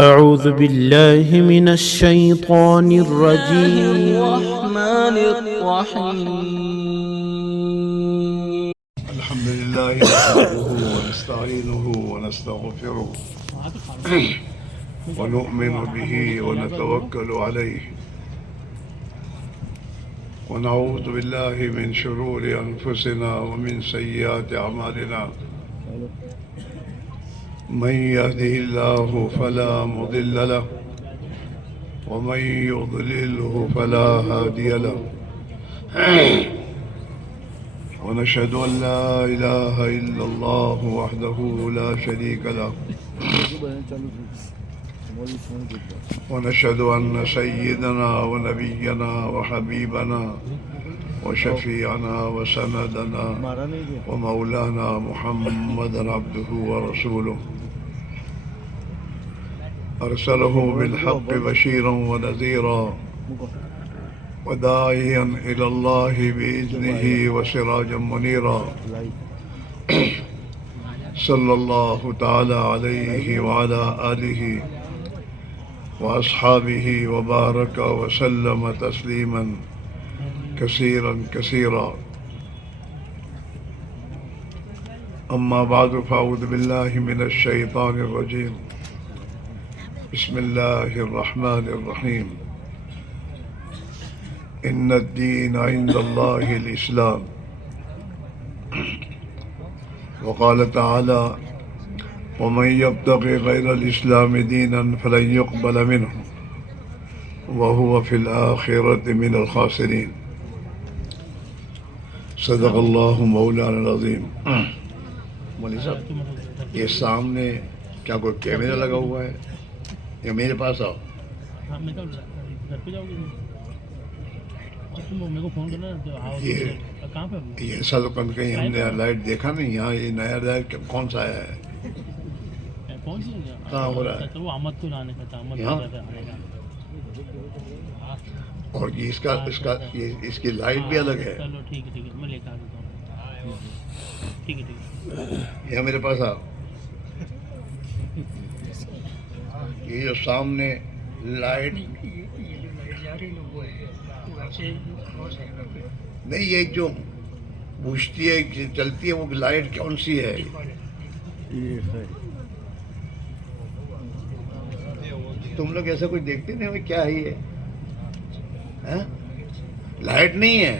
أعوذ بالله من الشيطان الرجيم. الرحمن الرحيم. الحمد لله نحمده ونستعينه ونستغفره ونؤمن به ونتوكل عليه ونعوذ بالله من شرور أنفسنا ومن سيئات أعمالنا. من يهده الله فلا مضل له ومن يضلله فلا هادي له. ونشهد أن لا إله إلا الله وحده لا شريك له ونشهد أن سيدنا ونبينا وحبيبنا وشفيعنا وسندنا ومولانا محمد عبده ورسوله أرسله بالحق بشيرا ونذيرا وداعيا إلى الله بإذنه وسراجا منيرا. صلى الله تعالى عليه وعلى آله وأصحابه وبارك وسلم تسليما كثيرا كثيرا. أما بعد فأعوذ بالله من الشيطان الرجيم. بسم الله الرحمن الرحيم. إن الدين عند الله الإسلام. وقال تعالى ومن يبتغي غير الإسلام دينا فلن يقبل منه وهو في الآخرة من الخاسرين. صدق اللہ مولانا العظیم. مولوی صاحب یہ سامنے کیا کوئی کیمرہ لگا ہوا ہے یا میرے پاس آؤ؟ یہ ایسا تو کہیں ہم نے لائٹ دیکھا نہیں. یہاں یہ نیا لائٹ کون سا آیا ہے؟ کہاں ہو رہا ہے؟ یہاں. اور یہ اس کی لائٹ بھی الگ ہے. یہ میرے پاس آؤ. یہ جو سامنے لائٹ نہیں، یہ جو بوجھتی ہے چلتی ہے وہ لائٹ کون سی ہے؟ تم لوگ ایسا کچھ دیکھتے نہیں ہو کیا ہے یہ؟ لائٹ نہیں ہے.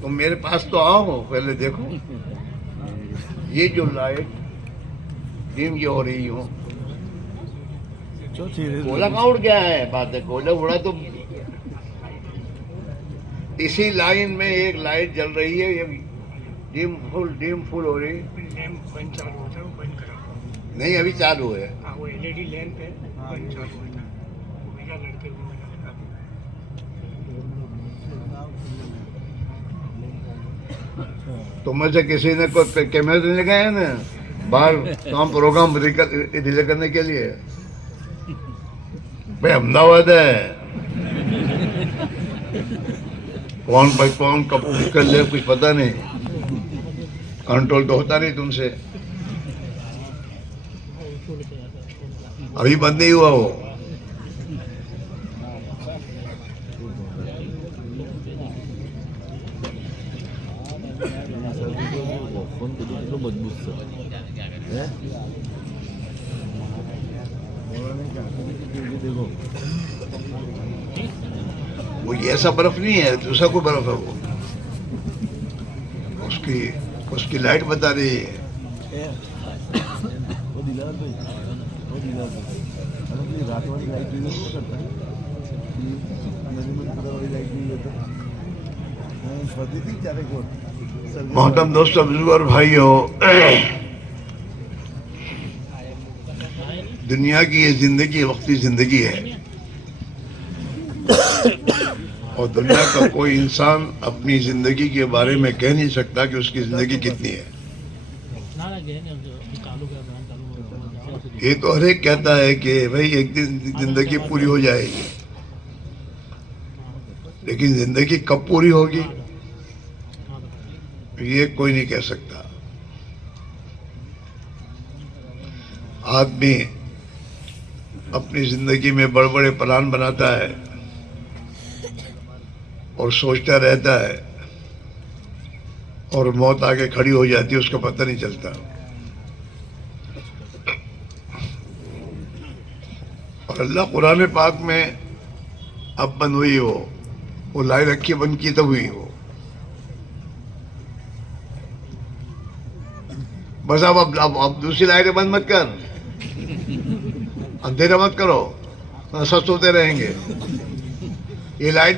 تم میرے پاس تو آؤ پہلے دیکھو. یہ جو لائٹ ڈیم کی ہو رہی ہو، کوئلہ کہاں اڑ گیا ہے؟ بات ہے کوئلہ اڑا تو اسی لائن میں ایک لائٹ جل رہی ہے. یہ ڈیم فل ہو رہی نہیں، ابھی چالو ہے. تم میں سے کسی نے کوئی کیمرے دینے لگائے ہیں نا باہر کام پروگرام ڈیلے کرنے کے لیے؟ بھائی احمدآباد ہے. کون کب کر لے کچھ پتہ نہیں. کنٹرول تو ہوتا نہیں تم سے. ابھی بند نہیں ہوا وہ. وہ ایسا برف نہیں ہے، دوسرا کوئی برف ہے. وہ اس کی لائٹ بتا رہی ہے. محترم دوستوں، بزرگوں اور بھائیوں، دنیا کی یہ زندگی وقتی زندگی ہے اور دنیا کا کوئی انسان اپنی زندگی کے بارے میں کہہ نہیں سکتا کہ اس کی زندگی کتنی ہے. یہ تو ہر ایک کہتا ہے کہ بھائی ایک دن زندگی پوری ہو جائے گی، لیکن زندگی کب پوری ہوگی یہ کوئی نہیں کہہ سکتا. آدمی اپنی زندگی میں بڑے بڑے پلان بناتا ہے اور سوچتا رہتا ہے اور موت آگے کھڑی ہو جاتی ہے، اس کا پتہ نہیں چلتا. اور اللہ قرآن پاک میں اب بند ہوئی ہو، وہ لائن رکھی بند کی تو ہوئی ہو. بس اب دوسری لائنیں بند مت کر، اندھیرا مت کرو، سب سوتے رہیں گے. یہ لائٹ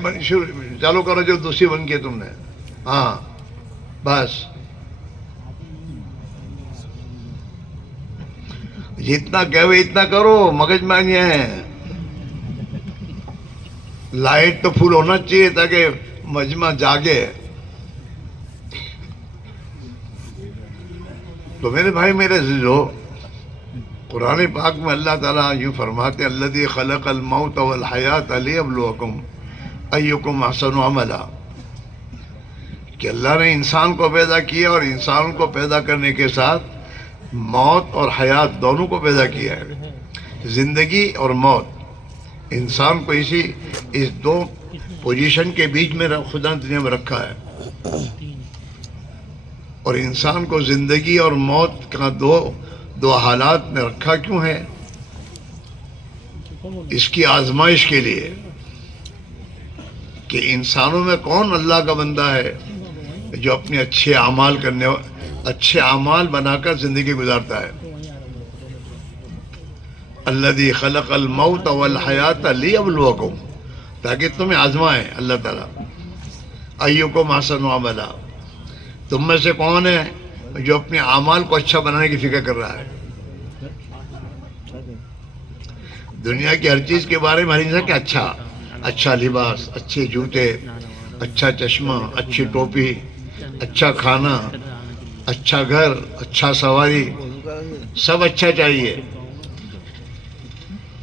چالو کرو جو دوسری بن کی تم نے. ہاں بس جتنا کہوے اتنا کرو، مگج مانی ہے. لائٹ تو فل ہونا چاہیے تاکہ مجمع جاگے. تو میرے بھائی میرے عزیزو، قرآن پاک میں اللہ تعالیٰ یوں فرماتے الذی خلق الموت والحیات لیبلوکم ایکم احسن عملا، کہ اللہ نے انسان کو پیدا کیا اور انسان کو پیدا کرنے کے ساتھ موت اور حیات دونوں کو پیدا کیا ہے. زندگی اور موت انسان کو اس دو پوزیشن کے بیچ میں خدا نے دنیا میں رکھا ہے. اور انسان کو زندگی اور موت کا دو حالات میں رکھا کیوں ہے؟ اس کی آزمائش کے لیے کہ انسانوں میں کون اللہ کا بندہ ہے جو اپنے اچھے اعمال بنا کر زندگی گزارتا ہے. الذی خلق الموت والحیات لیبلوکم، تاکہ تمہیں آزمائے اللہ تعالیٰ. ایکم احسن عملا، تم میں سے کون ہے جو اپنے اعمال کو اچھا بنانے کی فکر کر رہا ہے. دنیا کی ہر چیز کے بارے میں ہر انسان کہ اچھا لباس، اچھے جوتے، اچھا چشمہ، اچھی ٹوپی، اچھا کھانا، اچھا گھر، اچھا سواری، سب اچھا چاہیے.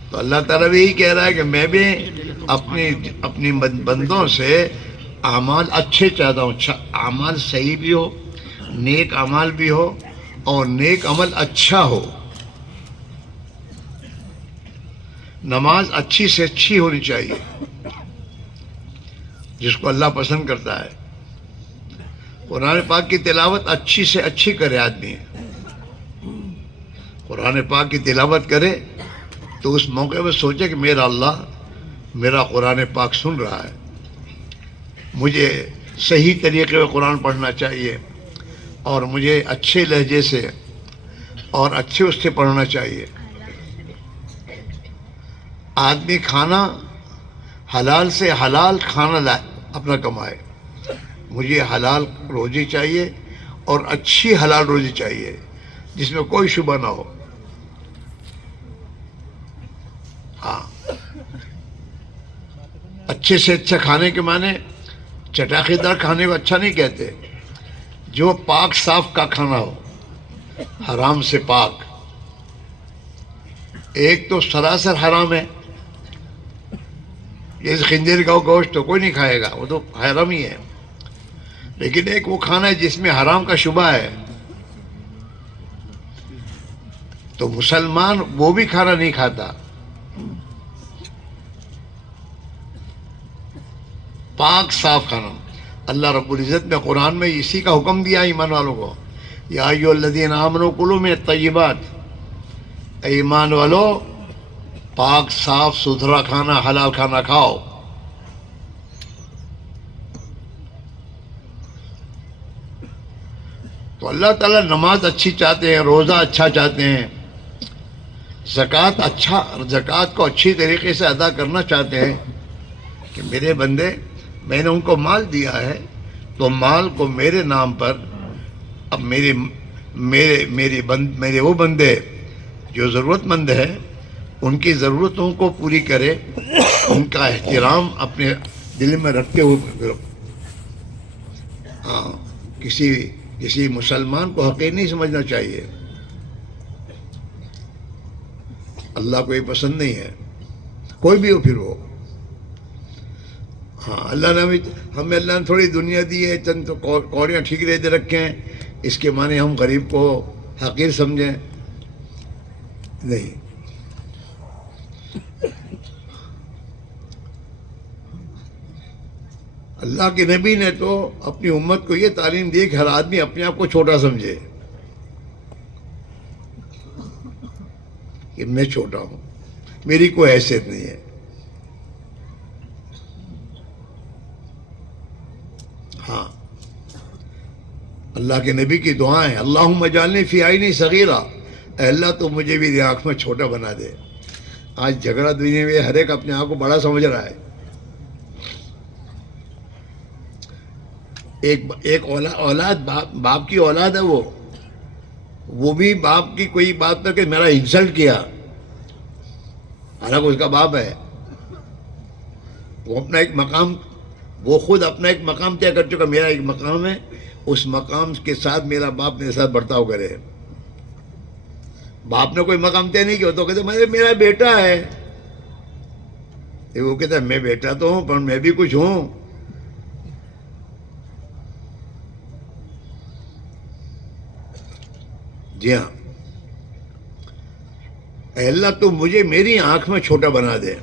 تو اللہ تعالیٰ بھی یہی کہہ رہا ہے کہ میں بھی اپنی بندوں سے اعمال اچھے چاہتا ہوں. اچھا اعمال صحیح بھی ہو، نیک اعمال بھی ہو، اور نیک عمل اچھا ہو. نماز اچھی سے اچھی ہونی چاہیے جس کو اللہ پسند کرتا ہے. قرآن پاک کی تلاوت اچھی سے اچھی کرے آدمی. قرآن پاک کی تلاوت کرے تو اس موقع پہ سوچے کہ میرا اللہ میرا قرآن پاک سن رہا ہے، مجھے صحیح طریقے میں قرآن پڑھنا چاہیے، اور مجھے اچھے لہجے سے اور اچھے اس سے پڑھنا چاہیے. آدمی کھانا حلال سے حلال کھانا اپنا کمائے. مجھے حلال روزی چاہیے اور اچھی حلال روزی چاہیے جس میں کوئی شبہ نہ ہو. ہاں، اچھے سے اچھا کھانے کے معنی چٹاخے دار کھانے کو اچھا نہیں کہتے. جو پاک صاف کا کھانا ہو، حرام سے پاک. ایک تو سراسر حرام ہے، جیسے خنزیر کا گوشت تو کوئی نہیں کھائے گا، وہ تو حرام ہی ہے. لیکن ایک وہ کھانا ہے جس میں حرام کا شبہ ہے، تو مسلمان وہ بھی کھانا نہیں کھاتا. پاک صاف کھانا. اللہ رب العزت نے قرآن میں اسی کا حکم دیا ایمان والوں کو، یا ایھا الذین آمنوا کلوا من الطیبات. اے ایمان والو، پاک صاف ستھرا کھانا، حلال کھانا کھاؤ. تو اللہ تعالیٰ نماز اچھی چاہتے ہیں، روزہ اچھا چاہتے ہیں، زکوٰۃ کو اچھی طریقے سے ادا کرنا چاہتے ہیں کہ میرے بندے، میں نے ان کو مال دیا ہے تو مال کو میرے نام پر، اب میرے وہ بندے جو ضرورت مند ہے ان کی ضرورتوں کو پوری کرے، ان کا احترام اپنے دل میں رکھتے ہوئے. ہاں، کسی مسلمان کو حقیر نہیں سمجھنا چاہیے. اللہ کو یہ پسند نہیں ہے، کوئی بھی ہو پھر وہ. ہاں، اللہ نے تھوڑی دنیا دی ہے، چند تو کوڑیاں ٹھیک رہتے رکھے ہیں، اس کے معنی ہم غریب کو حقیر سمجھیں نہیں. اللہ کے نبی نے تو اپنی امت کو یہ تعلیم دی کہ ہر آدمی اپنے آپ کو چھوٹا سمجھے کہ میں چھوٹا ہوں، میری کوئی حیثیت نہیں ہے. ہاں، اللہ کے نبی کی دعائیں، اللہم اجعلنی فی عینی صغیرہ، اے اللہ تو مجھے بھی آنکھ میں چھوٹا بنا دے. آج جھگڑا دنیا میں ہر ایک اپنے آپ کو بڑا سمجھ رہا ہے. ایک اولاد باپ کی اولاد ہے، وہ بھی باپ کی کوئی بات نہ کہ میرا انسلٹ کیا، حالانکہ اس کا باپ ہے. وہ اپنا ایک مقام، وہ خود اپنا ایک مقام طے کر چکا، میرا ایک مقام ہے، اس مقام کے ساتھ میرا باپ میرے ساتھ برتاؤ کرے. باپ نے کوئی مقام طے نہیں کیا تو کہتے میرا بیٹا ہے. وہ کہتا ہے میں بیٹا تو ہوں پر میں بھی کچھ ہوں. جی ہاں، اے اللہ تو مجھے میری آنکھ میں چھوٹا بنا دے.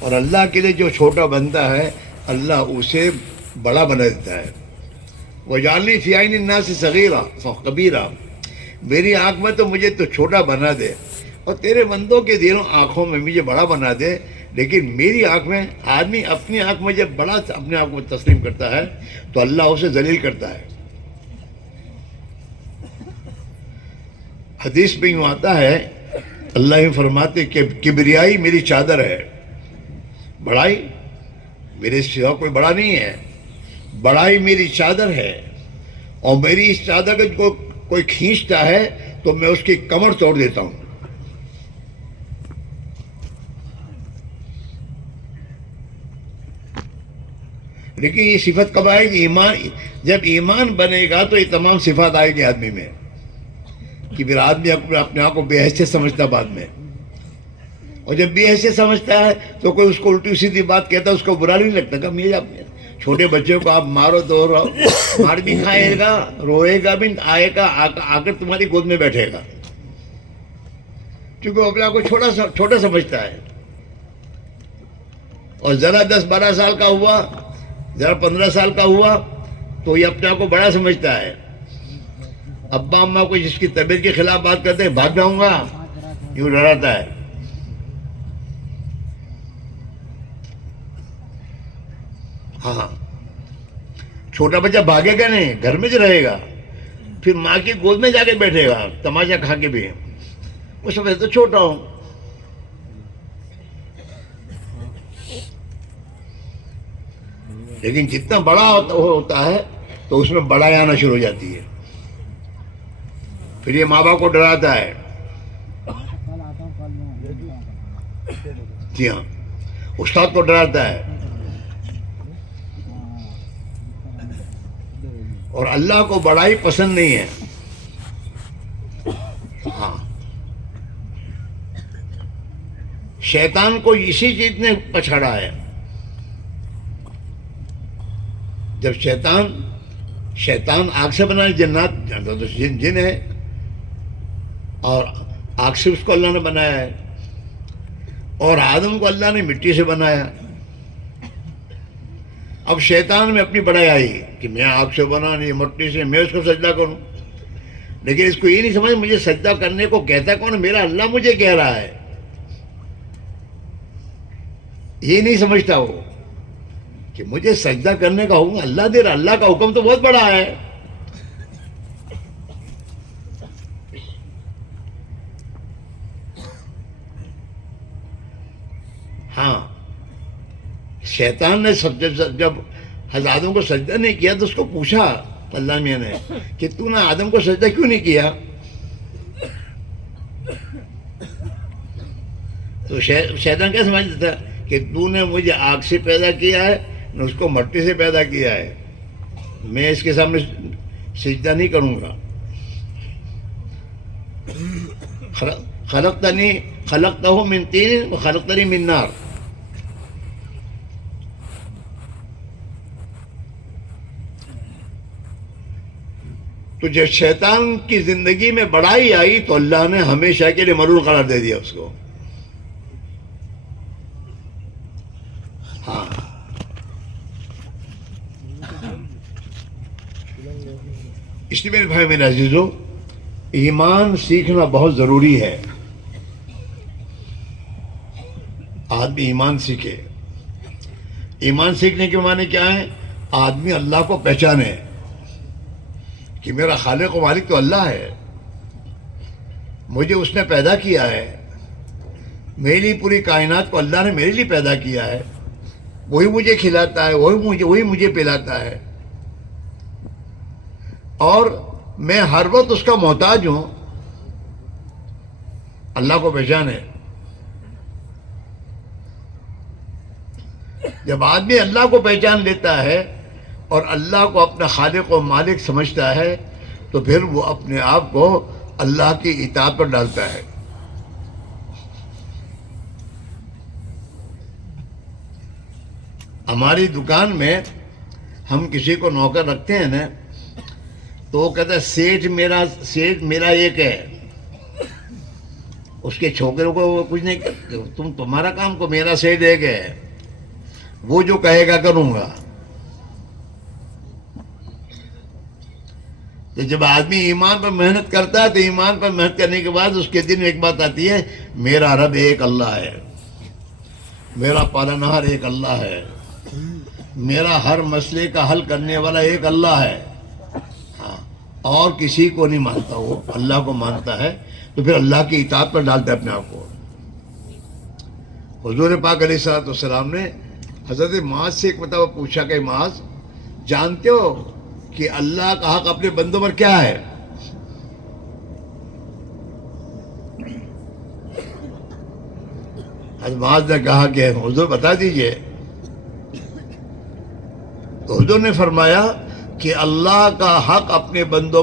اور اللہ کے لیے جو چھوٹا بنتا ہے اللہ اسے بڑا بنا دیتا ہے. وَاجْعَلْنِي فِي عَيْنِ النَّاسِ صَغِيرًا کبیرہ، میری آنکھ میں تو مجھے تو چھوٹا بنا دے اور تیرے بندوں کے دلوں آنکھوں میں مجھے بڑا بنا دے. لیکن میری آنکھ میں، آدمی اپنی آنکھ میں جب بڑا اپنے آپ کو تسلیم کرتا ہے تو اللہ اسے ذلیل کرتا ہے. حدیث میں یوں آتا ہے، اللہ ہی فرماتے کہ کبریائی میری چادر ہے. بڑائی میرے سوا کوئی بڑا نہیں ہے، بڑائی میری چادر ہے، اور میری اس چادر کو کوئی کھینچتا ہے تو میں اس کی کمر توڑ دیتا ہوں. لیکن یہ صفت کب آئے گی؟ ایمان، جب ایمان بنے گا تو یہ تمام صفات آئے گی آدمی میں، کہ پھر آدمی اپنے آپ کو بے حیثیت سمجھتا بعد میں. اور جب بے حیثیت سمجھتا ہے تو کوئی اس کو الٹی سیدھی بات کہتا ہے اس کو برا نہیں لگتا. کہ میرے چھوٹے بچوں کو آپ مارو تو مار بھی کھائے گا، روئے گا بھی، آئے گا آ کر تمہاری گود میں بیٹھے گا، کیونکہ وہ اپنے آپ کو چھوٹا سمجھتا ہے. اور ذرا 10-12 سال کا ہوا، ذرا 15 سال کا ہوا تو یہ اپنے آپ کو بڑا سمجھتا ہے. ابا اماں کو جس کی طبیعت کے خلاف بات کرتے ہیں بھاگ جاؤں گا، یوں ڈراتا ہے. ہاں، چھوٹا بچہ بھاگے گا نہیں، گھر میں جو رہے گا، پھر ماں کی گود میں جا کے بیٹھے گا تماشا کھا کے بھی. اس وقت تو چھوٹا ہوں. لیکن جتنا بڑا ہوتا ہے تو اس میں بڑائی آنا شروع ہو جاتی ہے. پھر یہ ماں باپ کو ڈراتا ہے. جی ہاں، استاد کو ڈراتا ہے. اور اللہ کو بڑائی پسند نہیں ہے. ہاں، شیطان کو اسی چیز نے پچھاڑا ہے. جب شیطان آگ سے بنا، جنات جانتا تو جن ہے، اور آگ سے اس کو اللہ نے بنایا ہے. اور آدم کو اللہ نے مٹی سے بنایا. اب شیطان میں اپنی بڑائی آئی کہ میں آگ سے بنا نہیں، مٹی سے، میں اس کو سجدہ کروں. لیکن اس کو یہ نہیں سمجھ مجھے سجدہ کرنے کو کہتا کون؟ میرا اللہ مجھے کہہ رہا ہے. یہ نہیں سمجھتا وہ کہ مجھے سجدہ کرنے کا حکم اللہ دے رہا. اللہ کا حکم تو بہت بڑا ہے. ہاں، شیطان نے جب حضرت آدم کو سجدہ نہیں کیا تو اس کو پوچھا اللہ میاں نے کہ تو نے آدم کو سجدہ کیوں نہیں کیا؟ تو شیطان کیا سمجھتا تھا کہ تو نے مجھے آگ سے پیدا کیا ہے، نہ اس کو مٹی سے پیدا کیا ہے، میں اس کے سامنے سجدہ نہیں کروں گا. خلقتہ من طین وخلقتنی من نار. تو جب شیطان کی زندگی میں بڑائی آئی تو اللہ نے ہمیشہ کے لیے ملعون قرار دے دیا اس کو. ہاں اس لیے میرے بھائی میرے عزیزو، ایمان سیکھنا بہت ضروری ہے. آدمی ایمان سیکھے. ایمان سیکھنے کے معنی کیا ہے؟ آدمی اللہ کو پہچانے کہ میرا خالق و مالک تو اللہ ہے، مجھے اس نے پیدا کیا ہے، میری لیے پوری کائنات کو اللہ نے میرے لیے پیدا کیا ہے، وہی مجھے کھلاتا ہے، وہی مجھے پلاتا ہے، اور میں ہر وقت اس کا محتاج ہوں. اللہ کو پہچانے. جب آدمی اللہ کو پہچان لیتا ہے اور اللہ کو اپنا خالق و مالک سمجھتا ہے تو پھر وہ اپنے آپ کو اللہ کی اطاعت پر ڈالتا ہے. ہماری دکان میں ہم کسی کو نوکر رکھتے ہیں نا تو وہ کہتا ہے سیٹھ میرا ایک ہے، اس کے چھوکروں کو وہ کچھ نہیں کرتے، تمہارا کام کو میرا سیٹھ ایک ہے، وہ جو کہے گا کروں گا. تو جب آدمی ایمان پر محنت کرتا ہے تو ایمان پر محنت کرنے کے بعد اس کے دل میں ایک بات آتی ہے، میرا رب ایک اللہ ہے، میرا پالنہار ایک اللہ ہے، میرا ہر مسئلے کا حل کرنے والا ایک اللہ ہے. ہاں، اور کسی کو نہیں مانتا، وہ اللہ کو مانتا ہے. تو پھر اللہ کی اطاعت پر ڈالتا ہے اپنے آپ کو. حضور پاک علیہ الصلوۃ والسلام نے حضرت معاذ سے ایک مرتبہ پوچھا کہ معاذ، جانتے ہو کہ اللہ کا حق اپنے بندوں پر کیا ہے؟ حضرت معاذ نے کہا کہ حضور بتا دیجئے. تو حضور نے فرمایا کہ اللہ کا حق اپنے بندوں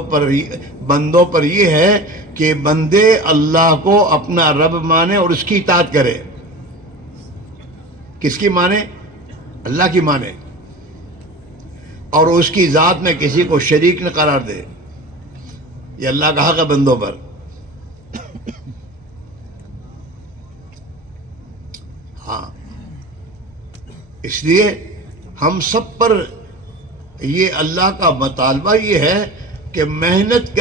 پر یہ ہے کہ بندے اللہ کو اپنا رب مانے اور اس کی اطاعت کرے. کس کی مانے؟ اللہ کی مانے، اور اس کی ذات میں کسی کو شریک نہ قرار دے. یہ اللہ کا حق ہے بندوں پر. ہاں، اس لیے ہم سب پر یہ اللہ کا مطالبہ یہ ہے کہ محنت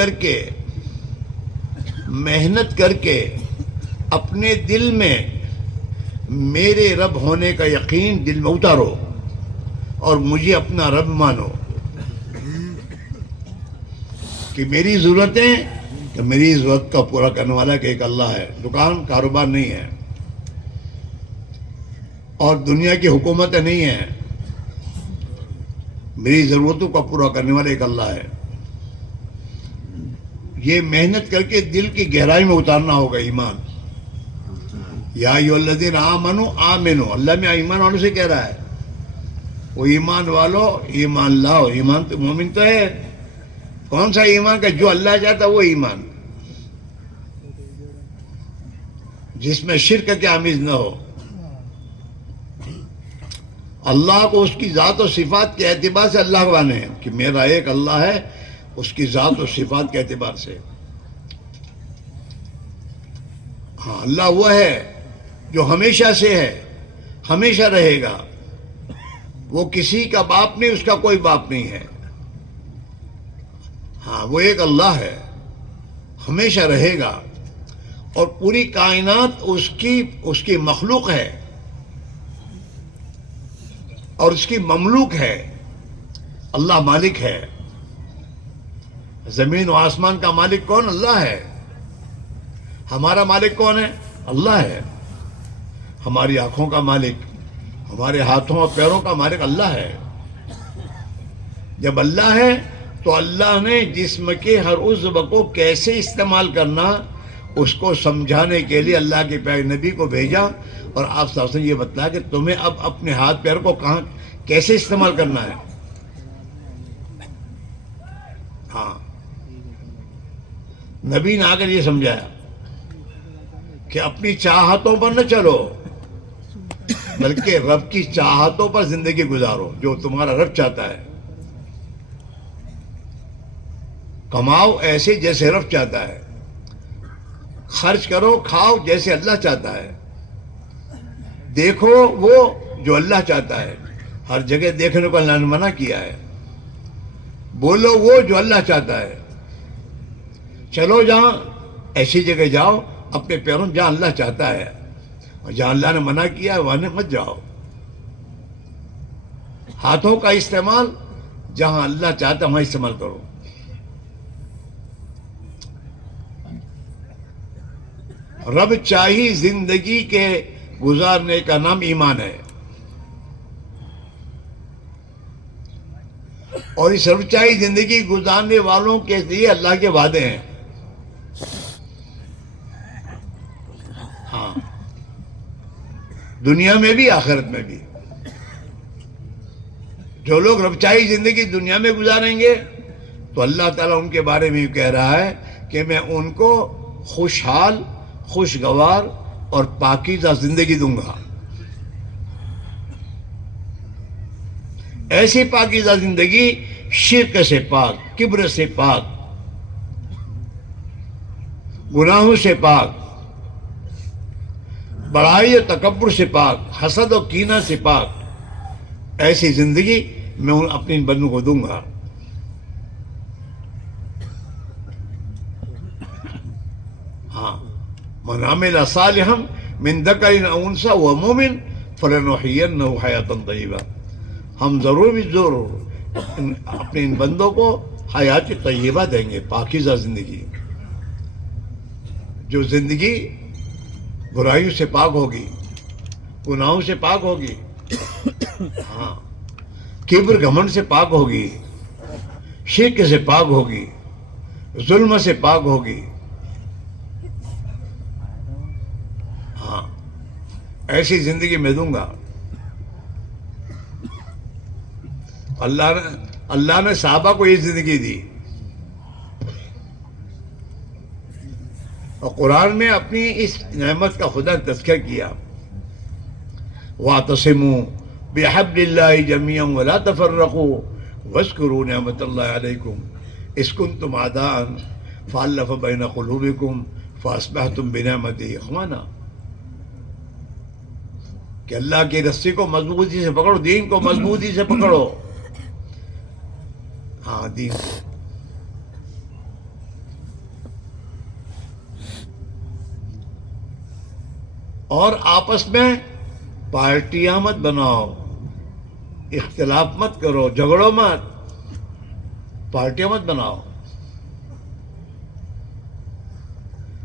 کر کے اپنے دل میں میرے رب ہونے کا یقین دل میں اتارو اور مجھے اپنا رب مانو. کہ میری ضرورتیں، کہ میری ضرورت کا پورا کرنے والا کہ ایک اللہ ہے. دکان کاروبار نہیں ہے اور دنیا کی حکومتیں نہیں ہیں. میری ضرورتوں کا پورا کرنے والا ایک اللہ ہے. یہ محنت کر کے دل کی گہرائی میں اتارنا ہوگا ایمان. یا ایھا الذین آمنوا آمنوا، اللہ میں ایمان والوں سے کہہ رہا ہے، وہ ایمان والو ایمان لاؤ. ایمان تو مومن تو ہے. کون سا ایمان کا؟ جو اللہ چاہتا وہ ایمان، جس میں شرک کے آمیز نہ ہو. اللہ کو اس کی ذات و صفات کے اعتبار سے اللہ مانے کہ میرا ایک اللہ ہے، اس کی ذات و صفات کے اعتبار سے. ہاں، اللہ وہ ہے جو ہمیشہ سے ہے، ہمیشہ رہے گا. وہ کسی کا باپ نہیں، اس کا کوئی باپ نہیں ہے. ہاں، وہ ایک اللہ ہے، ہمیشہ رہے گا. اور پوری کائنات اس کی مخلوق ہے اور اس کی مملوک ہے. اللہ مالک ہے. زمین و آسمان کا مالک کون؟ اللہ ہے. ہمارا مالک کون ہے؟ اللہ ہے. ہماری آنکھوں کا مالک، ہمارے ہاتھوں اور پیروں کا مالک اللہ ہے. جب اللہ ہے تو اللہ نے جسم کے ہر عضو کو کیسے استعمال کرنا اس کو سمجھانے کے لیے اللہ کے پیارے نبی کو بھیجا، اور آپ صاحب نے یہ بتلایا کہ تمہیں اب اپنے ہاتھ پیر کو کیسے استعمال کرنا ہے. ہاں، نبی نے آ کر یہ سمجھایا کہ اپنی چاہتوں پر نہ چلو بلکہ رب کی چاہتوں پر زندگی گزارو. جو تمہارا رب چاہتا ہے کماؤ ایسے جیسے رب چاہتا ہے، خرچ کرو کھاؤ جیسے اللہ چاہتا ہے. دیکھو وہ جو اللہ چاہتا ہے. ہر جگہ دیکھنے کو اللہ نے منع کیا ہے. بولو وہ جو اللہ چاہتا ہے. چلو جہاں ایسی جگہ جاؤ اپنے پیروں جہاں اللہ چاہتا ہے, اور جہاں اللہ نے منع کیا ہے وہاں مت جاؤ. ہاتھوں کا استعمال جہاں اللہ چاہتا ہے وہاں استعمال کرو. رب چاہی زندگی کے گزارنے کا نام ایمان ہے, اور اس رب چاہی زندگی گزارنے والوں کے لیے اللہ کے وعدے ہیں. ہاں, دنیا میں بھی آخرت میں بھی. جو لوگ رب چاہی زندگی دنیا میں گزاریں گے تو اللہ تعالیٰ ان کے بارے میں کہہ رہا ہے کہ میں ان کو خوشحال, خوشگوار اور پاکیزہ زندگی دوں گا. ایسی پاکیزہ زندگی شرک سے پاک, کبر سے پاک, گناہوں سے پاک, بڑائی و تکبر سے پاک, حسد و کینہ سے پاک. ایسی زندگی میں اپنے بندوں کو دوں گا. ہاں, من عمل صالحا من ذکر او انثی وهو مؤمن فلنحینہ حیاۃ طیبہ. ہم ضرور بھی ضرور اپنے ان بندوں کو حیات طیبہ دیں گے, پاکیزہ زندگی. جو زندگی برائیوں سے پاک ہوگی, گناہوں سے پاک ہوگی, ہاں, کبر گھمنڈ سے پاک ہوگی, شرک سے پاک ہوگی, ظلم سے پاک ہوگی. ہاں, ایسی زندگی میں دوں گا. اللہ نے صحابہ کو یہ زندگی دی, اور قرآن میں اپنی اس نعمت کا خدا تذکر کیا. وَاعْتَصِمُوا بِحَبْلِ اللَّهِ جَمِيعًا وَلَا تَفَرَّقُوا وَاذْكُرُوا نِعْمَةَ اللَّهِ عَلَيْكُمْ إِذْ كُنْتُمْ أَعْدَاءً فَأَلَّفَ بَيْنَ قُلُوبِكُمْ فَأَصْبَحْتُمْ بِنِعْمَتِهِ إِخْوَانًا. کہ اللہ کی رسی کو مضبوطی سے پکڑو, دین کو مضبوطی سے پکڑو. ہاں, دین کو. اور آپس میں پارٹیاں مت بناؤ, اختلاف مت کرو, جھگڑو مت, پارٹیاں مت بناؤ.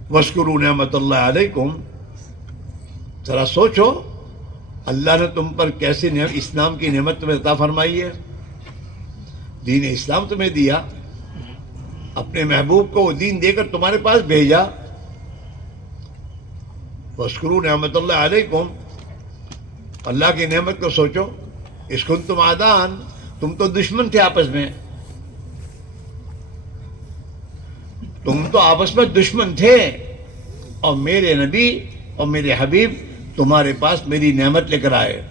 وَاذْكُرُوا نِعْمَةَ اللَّهِ عَلَيْكُمْ. ذرا سوچو اللہ نے تم پر کیسے اسلام کی نعمت تمہیں عطا فرمائی ہے. دین اسلام تمہیں دیا, اپنے محبوب کو وہ دین دے کر تمہارے پاس بھیجا. وَاذْكُرُوا نِعْمَةَ اللَّهِ عَلَيْكُمْ. اللہ کی نعمت کو سوچو. اِذْ كُنْتُمْ أَعْدَاءً, تم تو دشمن تھے آپس میں, تم تو آپس میں دشمن تھے, اور میرے نبی اور میرے حبیب تمہارے پاس میری نعمت لے کر آئے,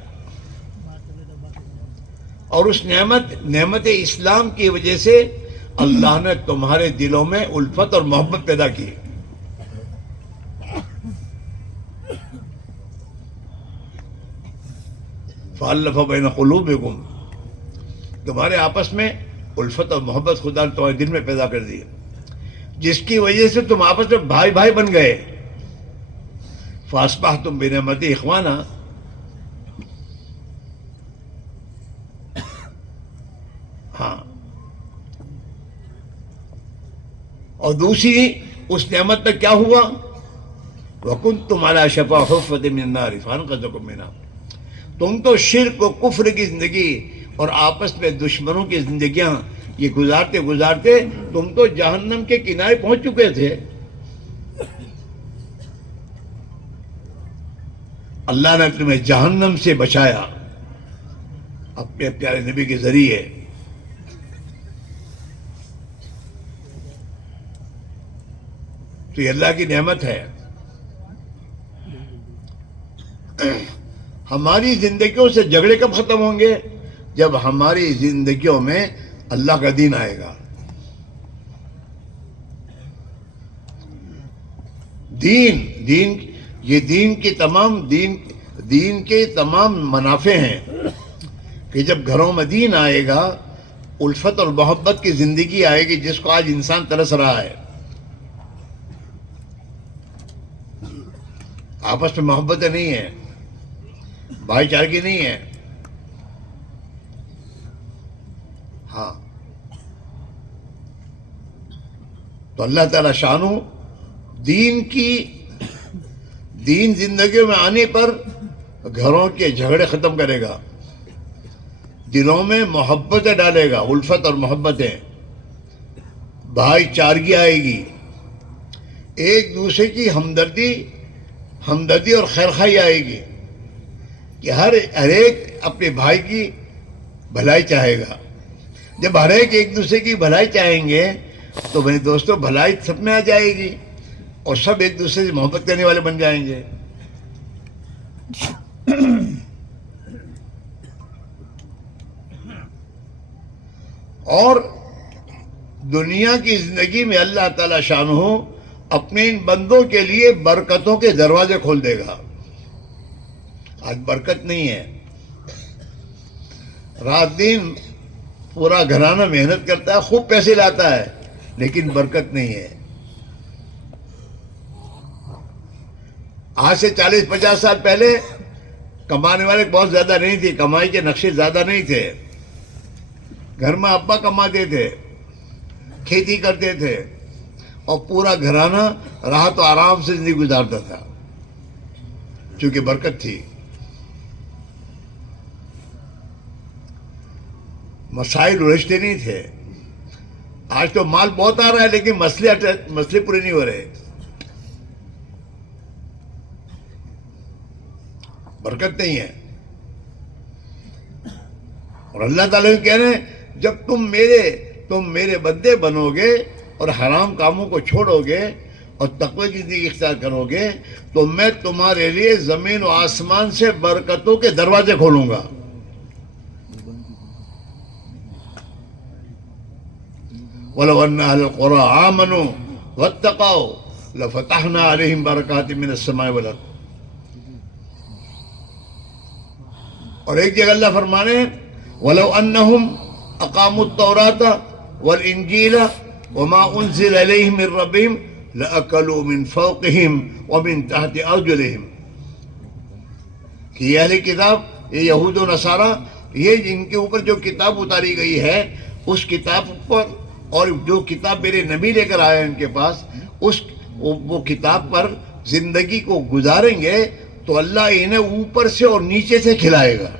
اور اس نعمت اسلام کی وجہ سے اللہ نے تمہارے دلوں میں الفت اور محبت پیدا کی. فَأَلَّفَ بَيْنَ قُلُوبِكُمْ. تمہارے آپس میں الفت اور محبت خدا نے تمہارے دل میں پیدا کر دی, جس کی وجہ سے تم آپس میں بھائی بھائی بن گئے. فَأَصْبَحْتُمْ بِنِعْمَتِهِ إِخْوَانًا. ہاں, اور دوسری اس نعمت میں کیا ہوا؟ وَكُنْتُمْ عَلَى شَفَا حُفْرَةٍ مِّنَ النَّارِ فَأَنْقَذَكُم مِّنْهَا. تم تو شرک و کفر کی زندگی اور آپس میں دشمنوں کی زندگیاں یہ گزارتے گزارتے تم تو جہنم کے کنارے پہنچ چکے تھے. اللہ نے تمہیں جہنم سے بچایا اپنے پیارے نبی کے ذریعے. تو یہ اللہ کی نعمت ہے. ہماری زندگیوں سے جھگڑے کب ختم ہوں گے؟ جب ہماری زندگیوں میں اللہ کا دین آئے گا. دین یہ دین کی تمام دین کے تمام منافع ہیں کہ جب گھروں میں دین آئے گا الفت اور محبت کی زندگی آئے گی جس کو آج انسان ترس رہا ہے. آپس میں محبتیں نہیں ہیں, بھائی چارگی نہیں ہے. ہاں تو اللہ تعالیٰ شانو دین زندگیوں میں آنے پر گھروں کے جھگڑے ختم کرے گا, دلوں میں محبتیں ڈالے گا, الفت اور محبتیں, بھائی چارگی آئے گی, ایک دوسرے کی ہمدردی اور خیرخواہی آئے گی کہ ہر ایک اپنے بھائی کی بھلائی چاہے گا. جب ہر ایک دوسرے کی بھلائی چاہیں گے تو میرے دوستوں بھلائی سب میں آ جائے گی اور سب ایک دوسرے سے محبت کرنے والے بن جائیں گے. اور دنیا کی زندگی میں اللہ تعالی شانہ اپنے ان بندوں کے لیے برکتوں کے دروازے کھول دے گا. آج برکت نہیں ہے, رات دن پورا گھرانہ محنت کرتا ہے, خوب پیسے لاتا ہے, لیکن برکت نہیں ہے. آج سے 40-50 سال پہلے کمانے والے بہت زیادہ نہیں تھے, کمائی کے نقشے زیادہ نہیں تھے. گھر میں ابا کماتے تھے, کھیتی کرتے تھے, اور پورا گھرانہ راحت و آرام سے زندگی گزارتا تھا چونکہ برکت تھی. مسائل الجھتے نہیں تھے. آج تو مال بہت آ رہا ہے لیکن مسئلے پورے نہیں ہو رہے. برکت نہیں ہے. اور اللہ تعالیٰ کہہ رہے ہیں جب تم میرے بندے بنو گے اور حرام کاموں کو چھوڑو گے اور تقوی کی زندگی اختیار کرو گے تو میں تمہارے لیے زمین و آسمان سے برکتوں کے دروازے کھولوں گا. وَلَوْ أَنَّ أَهْلَ الْقُرَىٰ آمَنُوا وَاتَّقَوْا لَفَتَحْنَا عَلَيْهِمْ بَرَكَاتٍ مِّنَ السَّمَاءِ وَالْأَرْضِ. اور ایک جگہ اللہ فرمانے وَلَوْ أَنَّهُمْ أَقَامُوا التَّوْرَاةَ وَالْإِنْجِيلَ وَمَا أُنزِلَ إِلَيْهِم مِّن رَّبِّهِمْ لَأَكَلُوا مِن فَوْقِهِمْ وَمِن تَحْتِ أَرْجُلِهِمْ. کہ یہ اہل کتاب, یہ یہود و نصارہ, یہ جن کے اوپر جو کتاب اتاری گئی ہے اس کتاب پر اور جو کتاب میرے نبی لے کر آئے ان کے پاس وہ کتاب پر زندگی کو گزاریں گے تو اللہ انہیں اوپر سے اور نیچے سے کھلائے گا.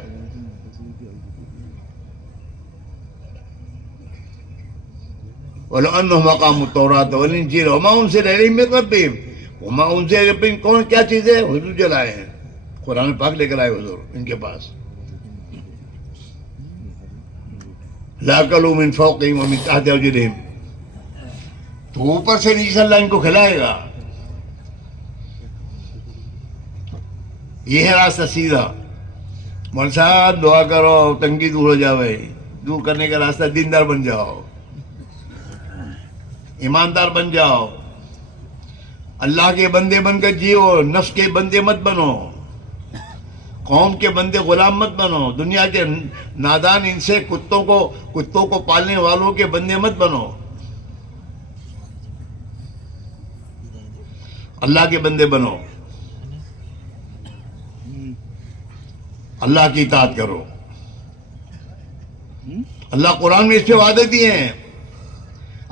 وَلَوْ أَنَّهُمْ أَقَامُوا التَّوْرَاةَ وَالْإِنْجِيلَ وَمَا أُنزِلَ إِلَيْهِم مِّن رَّبِّهِمْ وَمَا أُنزِلَ إِلَى رَبِّهِمْ کون کیا چیز ہے؟ حضور جلائے ہیں, قرآن پاک لے کر آئے حضور ان کے پاس. لَأَكَلُوا مِن فَوْقِهِمْ وَمِن تَحْتِ أَرْجُلِهِمْ, تو اوپر سے نیچے اللہ ان کو کھلائے گا. یہ ہے راستہ سیدھا. مول صاحب دعا کرو تنگی دور ہو جاوے, دور کرنے کا راستہ دیندار بن جاؤ, ایماندار بن جاؤ, اللہ کے بندے بن کر جیو, نفس کے بندے مت بنو, قوم کے بندے غلام مت بنو, دنیا کے نادان ان سے کتوں کو پالنے والوں کے بندے مت بنو. اللہ کے بندے بنو, اللہ کی اطاعت کرو. اللہ قرآن میں اس پہ وعدے دیے ہیں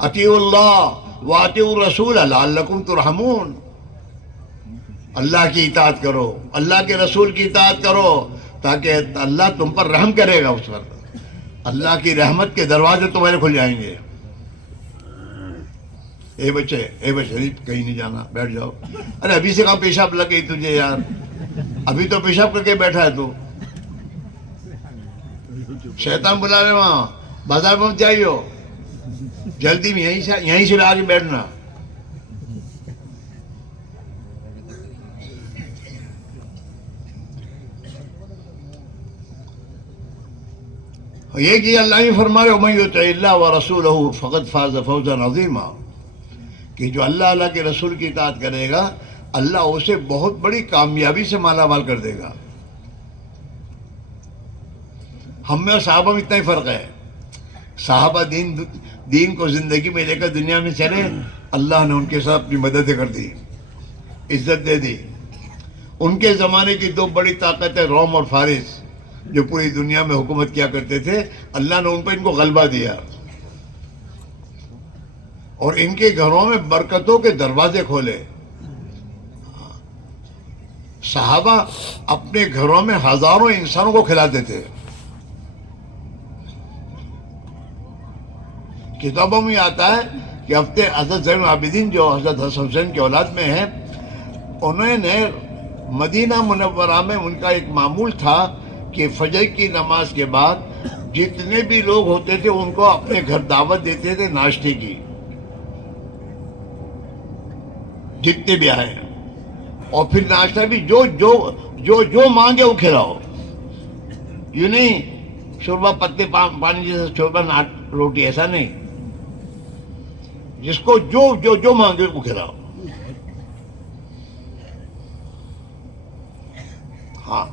اطیعوا اللہ واطیعوا الرسول لعلکم ترحمون. اللہ کی اطاعت کرو, اللہ کے رسول کی اطاعت کرو تاکہ اللہ تم پر رحم کرے گا. اس پر اللہ کی رحمت کے دروازے تمہارے کھل جائیں گے. اے بچے کہیں نہیں جانا, بیٹھ جاؤ. ارے ابھی سے کہاں پیشاب لگ گئی تجھے یار, ابھی تو پیشاب کر کے بیٹھا ہے تو. شیطان بلا رہے وہاں, بازار میں مت جائیو, جلدی میں یہیں سے آ کے بیٹھنا. یہ کہ اللہ ہی فرما رہے وَمَن يُطِعِ اللَّهَ وَرَسُولَهُ فَقَدْ فَازَ فَوْزًا عَظِيمًا, کہ جو اللہ کے رسول کی اطاعت کرے گا اللہ اسے بہت بڑی کامیابی سے مالا مال کر دے گا. ہم میں اور صحابہ میں اتنا ہی فرق ہے. صحابہ دین کو زندگی میں لے کر دنیا میں چلے, اللہ نے ان کے ساتھ اپنی مدد کر دی, عزت دے دی. ان کے زمانے کی دو بڑی طاقتیں روم اور فارس جو پوری دنیا میں حکومت کیا کرتے تھے, اللہ نے ان پہ ان کو غلبہ دیا, اور ان کے گھروں میں برکتوں کے دروازے کھولے. صحابہ اپنے گھروں میں ہزاروں انسانوں کو کھلاتے تھے. کتابوں میں آتا ہے کہ حضرت زین العابدین جو حضرت حسن حسین کی اولاد میں ہیں, انہوں نے مدینہ منورہ میں ان کا ایک معمول تھا کہ فجر کی نماز کے بعد جتنے بھی لوگ ہوتے تھے ان کو اپنے گھر دعوت دیتے تھے ناشتے کی, جتنے بھی آئے, اور پھر ناشتہ بھی جو مانگے وہ کھلاؤ. یوں نہیں شوربہ پتے پانی جیسا شوربہ روٹی, ایسا نہیں, جس کو جو مانگے وہ کھلاؤ. ہاں,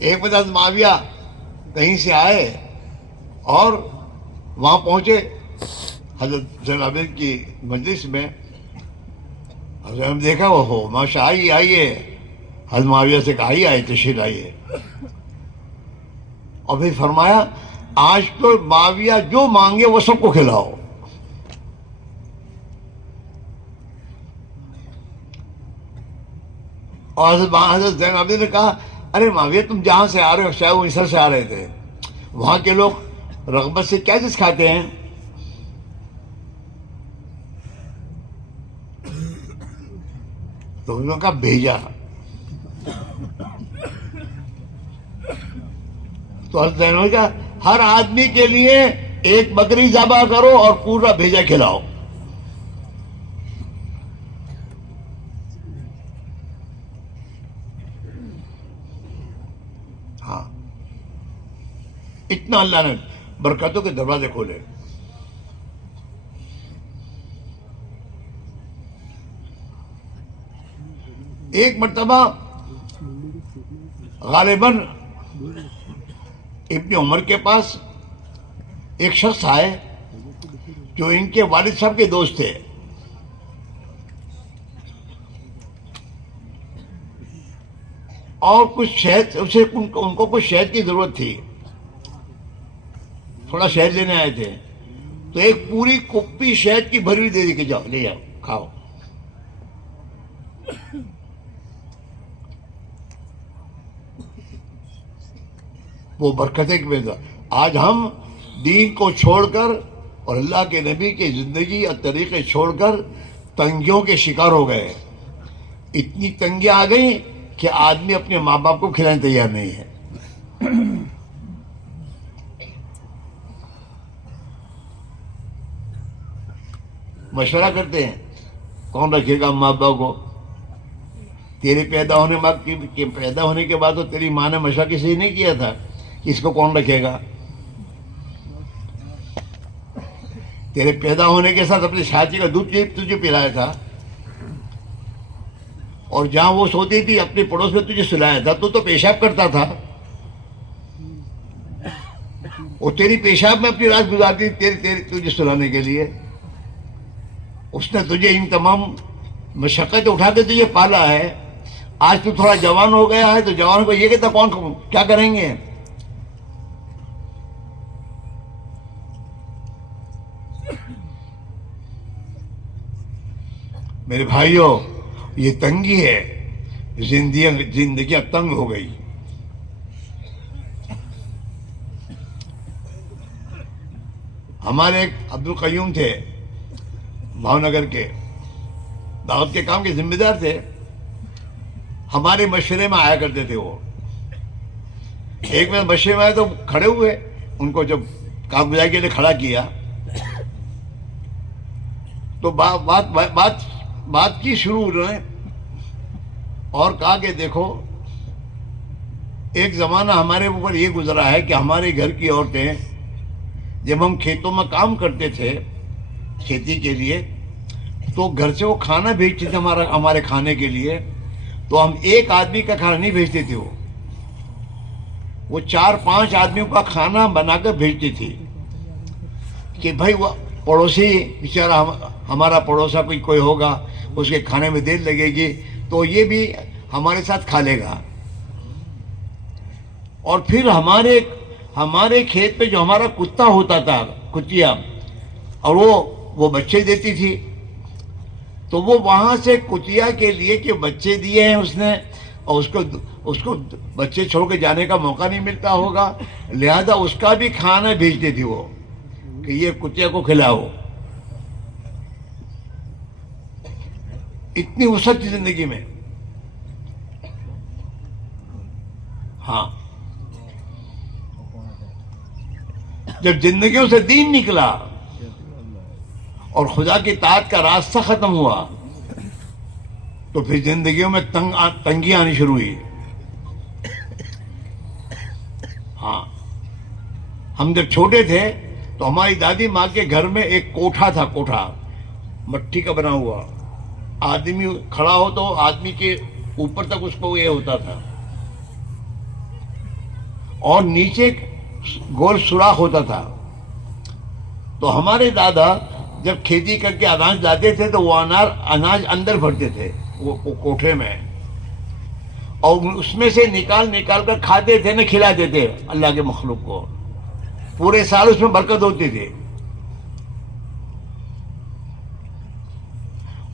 ایک بار معاویہ کہیں سے آئے اور وہاں پہنچے حضرت زین العابدین کی مجلس میں. حضرت ہم دیکھا وہ ہو ماشاء آئیے. حضرت معاویہ سے کہا آئیے تشریف آئیے, اور پھر فرمایا آج تو معاویہ جو مانگے وہ سب کو کھلاؤ. اور حضرت زین العابدین نے کہا ارے معاویہ تم جہاں سے آ رہے ہو, شاید وہ مصر سے آ رہے تھے, وہاں کے لوگ رغبت سے کیا چیز کھاتے ہیں؟ تو انہوں نے کہا بھیجا. تو حضرت زین نے کہا ہر آدمی کے لیے ایک بکری ذبح کرو اور پورا بھیجا کھلاؤ. ہاں, اتنا اللہ نے برکتوں کے دروازے کھولے. ایک مرتبہ غالباً ابن عمر کے پاس ایک شخص آئے جو ان کے والد صاحب کے دوست تھے, اور کچھ شہد ان کو کچھ شہد کی ضرورت تھی, تھوڑا شہد لینے آئے تھے. تو ایک پوری کپی شہد کی بھری ہوئی دے دی کہ جاؤ لے جاؤ کھاؤ. وہ برکتیں کی وجہ. آج ہم دین کو چھوڑ کر اور اللہ کے نبی کی زندگی اور طریقے چھوڑ کر تنگیوں کے شکار ہو گئے. اتنی تنگیاں آ گئیں کہ آدمی اپنے ماں باپ کو کھلانے تیار نہیں ہے. مشورہ کرتے ہیں کون رکھے گا ماں باپ کو؟ تیرے پیدا ہونے کے بعد تو تیری ماں نے مشورہ کسی نہیں کیا تھا کہ اس کو کون رکھے گا. تیرے پیدا ہونے کے ساتھ اپنی شادی کا دودھ تجھے پلایا تھا, اور جہاں وہ سوتی تھی اپنے پڑوس میں تجھے سلایا تھا. تو پیشاب کرتا تھا, اور تیری پیشاب میں اپنی رات گزارتی تجھے سلانے کے لیے. اس نے تجھے ان تمام مشقت اٹھا کے تجھے پالا ہے. آج تو تھوڑا جوان ہو گیا ہے تو جوان کو یہ کہتا کون کیا کریں گے. میرے بھائیوں, یہ تنگی ہے, زندگیاں تنگ ہو گئی. ہمارے ایک عبدالقیوم تھے بھاؤنگر کے, دعوت کے کام کے ذمہ دار تھے. ہمارے مشورے میں آیا کرتے تھے. وہ ایک بار مشورے میں آئے تو کھڑے ہوئے, ان کو جب کارگزاری کے لیے کھڑا کیا تو بات کی شروع انہوں نے, اور کہا کہ دیکھو ایک زمانہ ہمارے اوپر یہ گزرا ہے کہ ہمارے گھر کی عورتیں جب ہم کھیتوں میں کام کرتے تھے کھیتی کے لیے تو گھر سے وہ کھانا بھیجتے تھے ہمارے کھانے کے لیے. تو ہم ایک آدمی کا کھانا نہیں بھیجتے تھے, وہ 4-5 آدمیوں کا کھانا بنا کر بھیجتی تھی کہ بھائی وہ پڑوسی بیچارہ ہمارا پڑوسا کوئی ہوگا، اس کے کھانے میں دیر لگے گی تو یہ بھی ہمارے ساتھ کھا لے گا. اور پھر ہمارے کھیت پہ جو ہمارا کتا ہوتا تھا، کتیا، اور وہ بچے دیتی تھی، تو وہ وہاں سے کتیا کے لیے کہ بچے دیے ہیں اس نے، اور اس کو بچے چھوڑ کے جانے کا موقع نہیں ملتا ہوگا، لہذا اس کا بھی کھانا بھیجتی تھی وہ کہ یہ کتیا کو کھلاؤ. اتنی وسعت تھی زندگی میں. ہاں، جب زندگیوں سے دین نکلا اور خدا کی اطاعت کا راستہ ختم ہوا تو پھر زندگیوں میں تنگی آنی شروع ہوئی. ہاں، ہم جب چھوٹے تھے تو ہماری دادی ماں کے گھر میں ایک کوٹھا تھا، کوٹھا مٹی کا بنا ہوا. آدمی کھڑا ہو تو آدمی کے اوپر تک اس کو یہ ہوتا تھا، اور نیچے گول سوراخ ہوتا تھا. تو ہمارے دادا جب کھیتی کر کے اناج لاتے تھے تو وہ اناج اندر بھرتے تھے وہ کوٹھے میں، اور اس میں سے نکال کر کھاتے تھے نہ کھلاتے تھے اللہ کے مخلوق کو. پورے سال اس میں برکت ہوتی تھی.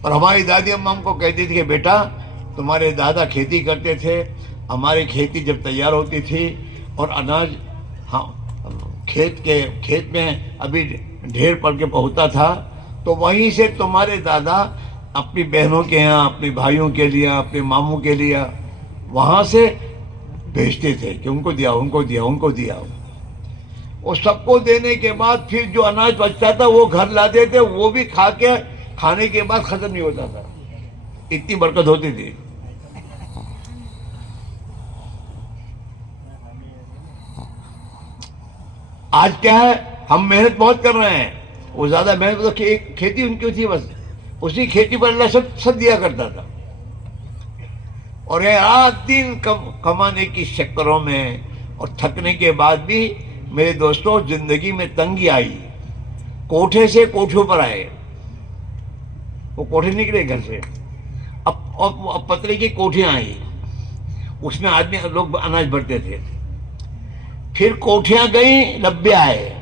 اور ہماری دادی اماں ہم کو کہتی تھی کہ بیٹا تمہارے دادا کھیتی کرتے تھے، ہماری کھیتی جب تیار ہوتی تھی اور اناج کھیت میں ابھی ڈھیر پڑ کے پہنچتا تھا تو وہیں سے تمہارے دادا اپنی بہنوں کے یہاں، اپنے بھائیوں کے لیے، اپنے ماموں کے لیے وہاں سے بھیجتے تھے کہ ان کو دیا، ان کو دیا، ان کو دیا. اور سب کو دینے کے بعد پھر جو اناج بچتا تھا وہ گھر لاتے تھے، وہ بھی کھانے کے بعد ختم نہیں ہوتا تھا. اتنی برکت ہوتی تھی. آج کیا ہے، ہم محنت بہت کر رہے ہیں، وہ زیادہ محنت تو کھیتی ان کی تھی، بس اسی کھیتی پر اللہ سب دیا کرتا تھا. اور رات دن کمانے کی چکروں میں اور تھکنے کے بعد بھی میرے دوستوں زندگی میں تنگی آئی. کوٹھے سے کوٹھوں پر آئے، وہ کوٹھے نکلے گھر سے، اب پترے کی کوٹھیاں آئی، اس میں آدمی لوگ اناج بھرتے تھے. پھر کوٹھیاں گئیں، ڈبے آئے،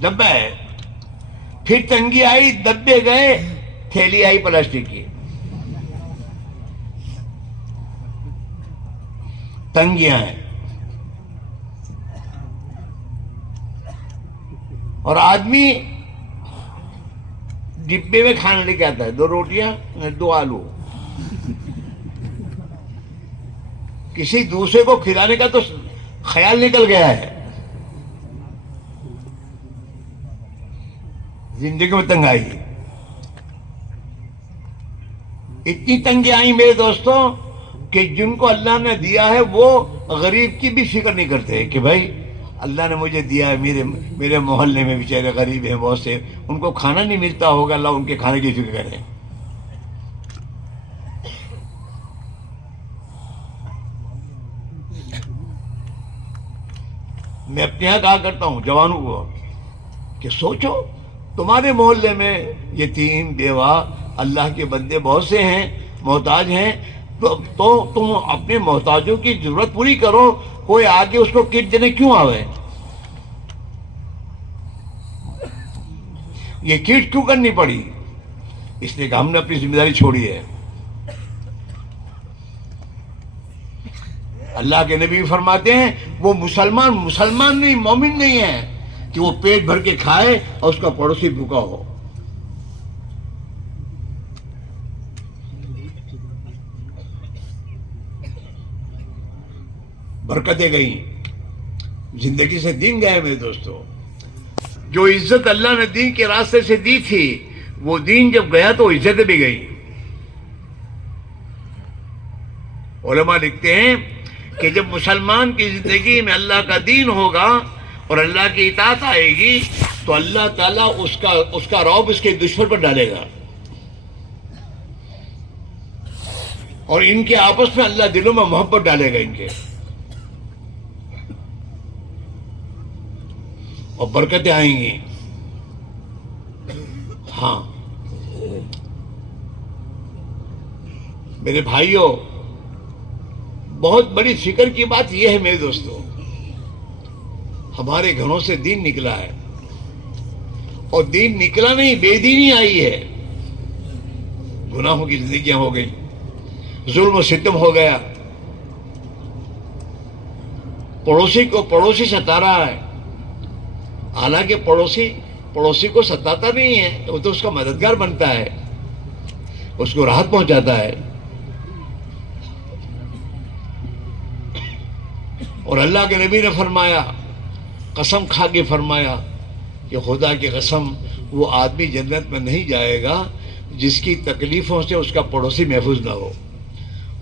ڈبے آئے. پھر تنگی آئی، ڈبے گئے، تھیلی آئی پلاسٹک کی. تنگیاں ہیں. اور آدمی ڈبے میں کھانا لے کے آتا ہے، 2 روٹیاں 2 آلو. کسی دوسرے کو کھلانے کا تو خیال نکل گیا ہے. زندگی میں تنگ آئی. اتنی تنگی آئی میرے دوستوں کہ جن کو اللہ نے دیا ہے وہ غریب کی بھی فکر نہیں کرتے کہ بھائی اللہ نے مجھے دیا ہے، میرے محلے میں بیچارے غریب ہیں بہت سے، ان کو کھانا نہیں ملتا ہوگا، اللہ ان کے کھانے کی فکر کرے. میں اپنے یہاں کہا کرتا ہوں جوانوں کو کہ سوچو تمہارے محلے میں یتیم، بیوہ، اللہ کے بندے بہت سے ہیں، محتاج ہیں، تو تم اپنے محتاجوں کی ضرورت پوری کرو. کوئی آگے اس کو کٹ دینے کیوں آوے؟ یہ کٹ کیوں کرنی پڑی؟ اس لیے کہ ہم نے اپنی ذمہ داری چھوڑی ہے. اللہ کے نبی فرماتے ہیں وہ مسلمان نہیں، مومن نہیں ہے کہ وہ پیٹ بھر کے کھائے اور اس کا پڑوسی بھوکا ہو. برکتیں گئیں، زندگی سے دین گئے میرے دوستو. جو عزت اللہ نے دین کے راستے سے دی تھی وہ دین جب گیا تو عزت بھی گئی. علماء لکھتے ہیں کہ جب مسلمان کی زندگی میں اللہ کا دین ہوگا اور اللہ کی اطاعت آئے گی تو اللہ تعالیٰ اس کا رعب اس کے دشمن پر ڈالے گا. اور ان کے آپس میں اللہ دلوں میں محبت ڈالے گا ان کے، اور برکتیں آئیں گی. ہاں میرے بھائیوں، بہت بڑی فکر کی بات یہ ہے میرے دوستوں، ہمارے گھروں سے دین نکلا ہے، اور دین نکلا نہیں، بے دینی آئی ہے. گناہوں کی زندگیاں ہو گئی، ظلم و ستم ہو گیا، پڑوسی کو پڑوسی ستا رہا ہے، حالانکہ پڑوسی کو ستاتا نہیں ہے، وہ تو اس کا مددگار بنتا ہے، اس کو راحت پہنچاتا ہے. اور اللہ کے نبی نے فرمایا، قسم کھا کے فرمایا کہ خدا کی قسم، وہ آدمی جنت میں نہیں جائے گا جس کی تکلیفوں سے اس کا پڑوسی محفوظ نہ ہو،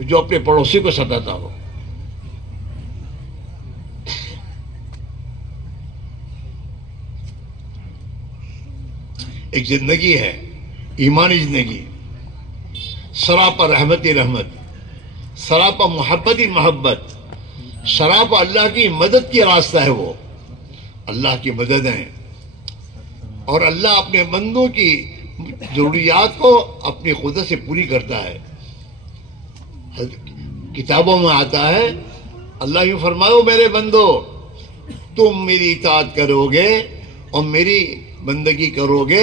جو اپنے پڑوسی کو ستاتا ہو. ایک زندگی ہے ایمانی زندگی، سراپا رحمت ہی رحمت، سراپا محبت ہی محبت، سراپا اللہ کی مدد کی راستہ ہے. وہ اللہ کی مدد ہے، اور اللہ اپنے بندوں کی ضروریات کو اپنی قدرت سے پوری کرتا ہے. کتابوں میں آتا ہے، اللہ یوں فرماؤ میرے بندو، تم میری اطاعت کرو گے اور میری بندگی کرو گے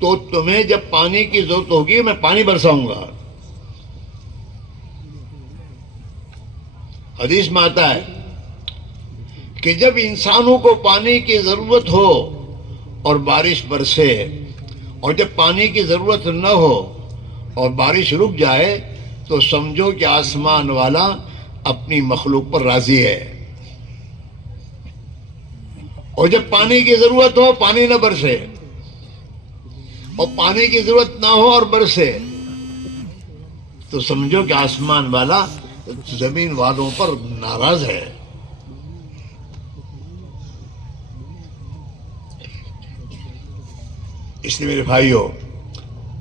تو تمہیں جب پانی کی ضرورت ہوگی میں پانی برساؤں گا. حدیث میں آتا ہے کہ جب انسانوں کو پانی کی ضرورت ہو اور بارش برسے، اور جب پانی کی ضرورت نہ ہو اور بارش رک جائے، تو سمجھو کہ آسمان والا اپنی مخلوق پر راضی ہے. اور جب پانی کی ضرورت ہو، پانی نہ برسے، اور پانی کی ضرورت نہ ہو اور برسے، تو سمجھو کہ آسمان والا زمین والوں پر ناراض ہے. اس لیے میرے بھائیوں،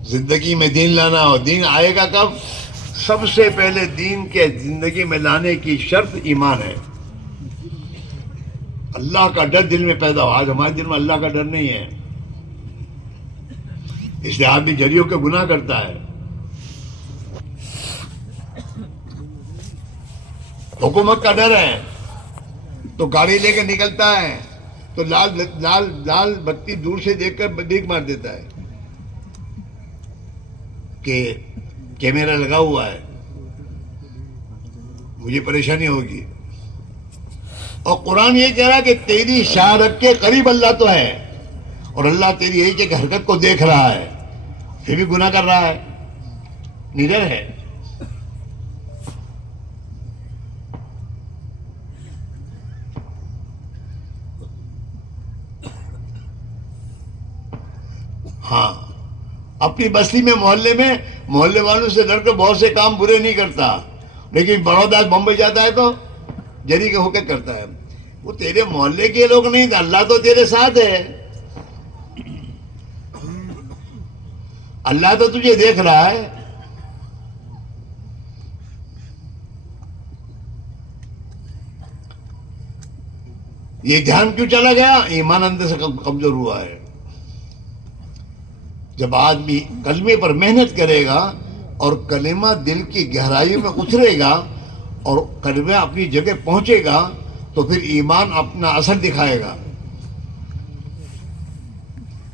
زندگی میں دین لانا ہو، دین آئے گا کب؟ سب سے پہلے دین کے زندگی میں لانے کی شرط ایمان ہے. اللہ کا ڈر دل میں پیدا ہو. آج ہمارے دل میں اللہ کا ڈر نہیں ہے، اس لیے آدمی جھریوں کے گناہ کرتا ہے. حکومت کا ڈر ہے تو گاڑی لے کے نکلتا ہے تو لال بتی دور سے دیکھ کر بریک مار دیتا ہے کہ کیمرہ لگا ہوا ہے، مجھے پریشانی ہوگی. اور قرآن یہ کہہ رہا ہے کہ تیری شہادت کے قریب اللہ تو ہے، اور اللہ تیری ایک ایک حرکت کو دیکھ رہا ہے، پھر بھی گناہ کر رہا ہے، نڈر ہے. ہاں، اپنی بستی میں محلے والوں سے ڈر کر بہت سے کام برے نہیں کرتا، لیکن بڑودا بمبئی جاتا ہے تو جری کے ہو کے کرتا ہے. وہ تیرے محلے کے لوگ نہیں، اللہ تو تیرے ساتھ ہے، اللہ تو تجھے دیکھ رہا ہے. یہ دھیان کیوں چلا گیا؟ ایمان اندر سے کمزور ہوا ہے. جب آدمی کلمے پر محنت کرے گا اور کلمہ دل کی گہرائیوں میں اترے گا اور کلمہ اپنی جگہ پہنچے گا تو پھر ایمان اپنا اثر دکھائے گا.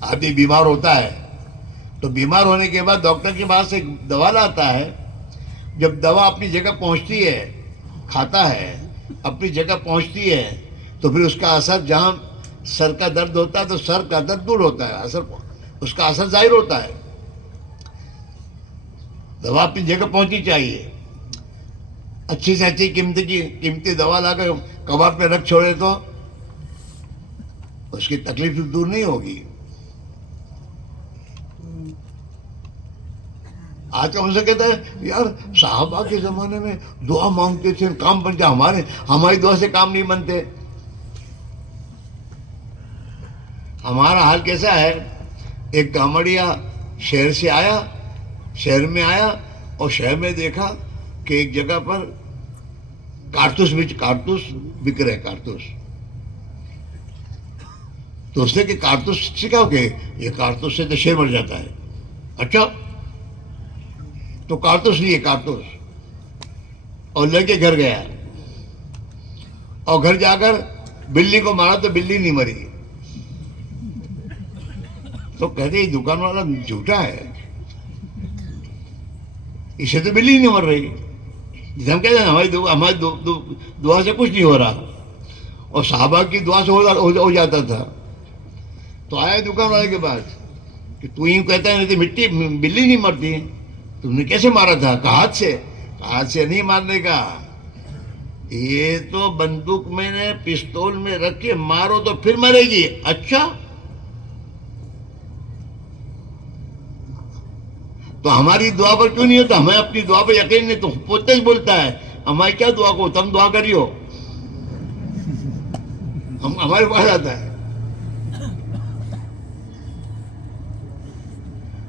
آدمی بیمار ہوتا ہے تو بیمار ہونے کے بعد ڈاکٹر کے پاس ایک دوا لاتا ہے. جب دوا اپنی جگہ پہنچتی ہے، کھاتا ہے، اپنی جگہ پہنچتی ہے، تو پھر اس کا اثر، جہاں سر کا درد ہوتا ہے تو سر کا درد دور ہوتا ہے، اس کا اثر ظاہر ہوتا ہے. دوا اپنی جگہ پہنچنی چاہیے. اچھی سے اچھی قیمتی دوا لا کر کباڑ پہ رکھ چھوڑے تو اس کی تکلیف دور نہیں ہوگی. آج کا مجھ سے کہتا ہے یار صحابہ کے زمانے میں دعا مانگتے تھے کام بن جائے، ہماری دعا سے کام نہیں بنتے. ہمارا حال کیسا ہے؟ ایک گامڑیا شہر میں آیا اور شہر میں دیکھا کہ ایک جگہ پر کارتوس بک رہے کارتوس. تو اس نے کہ کارتوس سے کہا کہ یہ کارتوس سے تو شیر مر جاتا ہے. اچھا, تو کارتوس لیے کارتوس اور لے کے گھر گیا, اور گھر جا کر بلی کو مارا تو بلی نہیں مری. تو کہتے یہ دکان والا جھوٹا ہے, اسے تو بلی نہیں مر رہی. جسے ہم کہتے ہیں ہماری دعا سے کچھ نہیں ہو رہا, اور صحابہ کی دعا سے ہو جاتا تھا. تو آیا دکان والے کے پاس کہ تو یوں کہتا ہے نہیں تو مٹی بلی نہیں مرتی, تم نے کیسے مارا تھا؟ کہ ہاتھ سے نہیں مارنے کا, یہ تو بندوق میں نے پستول میں رکھ کے مارو تو پھر مرے گی. اچھا, تو ہماری دعا پر کیوں نہیں ہوتا؟ ہمیں اپنی دعا پر یقین نہیں, تو پوتے ہی بولتا ہے ہماری کیا دعا کو, تم دعا کریو. ہمارے پاس آتا ہے.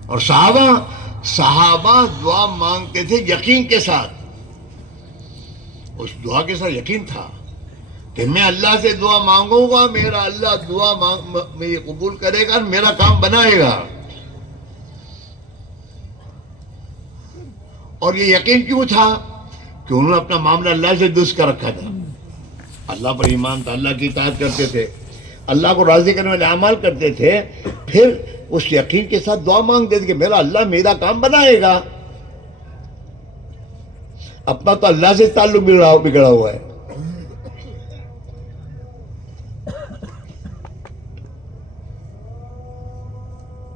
اور صحابہ دعا مانگتے تھے یقین کے ساتھ. اس دعا کے ساتھ یقین تھا کہ میں اللہ سے دعا مانگوں گا, میرا اللہ دعا میری قبول کرے گا, میرا کام بنائے گا. اور یہ یقین کیوں تھا؟ کہ انہوں نے اپنا معاملہ اللہ سے درست کر رکھا تھا. اللہ پر ایمان تھا, اللہ کی اطاعت کرتے تھے, اللہ کو راضی کرنے والے اعمال کرتے تھے. پھر اس یقین کے ساتھ دعا مانگتے تھے کہ میرا اللہ میرا کام بنائے گا. اپنا تو اللہ سے تعلق بگڑا ہوا ہے.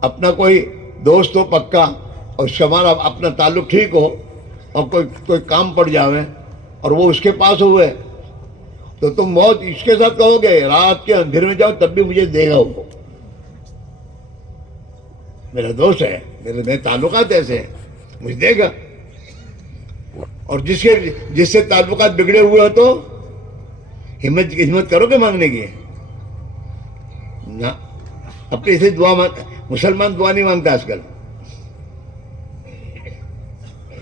اپنا کوئی دوست ہو پکا, اور اس کا ہمارا اپنا تعلق ٹھیک ہو, اور کوئی کام پڑ جاوے اور وہ اس کے پاس ہوئے, تو تم بہت اس کے ساتھ کہو گے رات کے اندھیرے میں جاؤ تب بھی مجھے دے گا, وہ میرا دوست ہے, میرے تعلقات ایسے ہیں, مجھے دے گا. اور جس سے تعلقات بگڑے ہوئے ہو تو ہمت کرو گے مانگنے کی نہ. اپنے سے دعا مسلمان دعا نہیں مانگتا آج کل,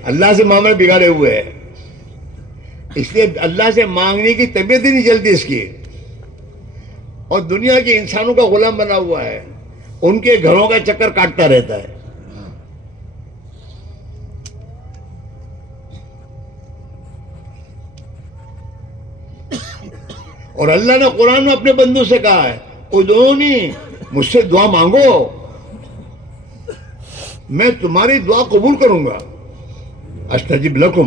اللہ سے معاملے بگاڑے ہوئے ہیں. اس لیے اللہ سے مانگنے کی طبیعت ہی نہیں چلتی اس کی, اور دنیا کے انسانوں کا غلام بنا ہوا ہے, ان کے گھروں کا چکر کاٹتا رہتا ہے. اور اللہ نے قرآن میں اپنے بندوں سے کہا ہے ادعونی, مجھ سے دعا مانگو, میں تمہاری دعا قبول کروں گا. استجب لکم.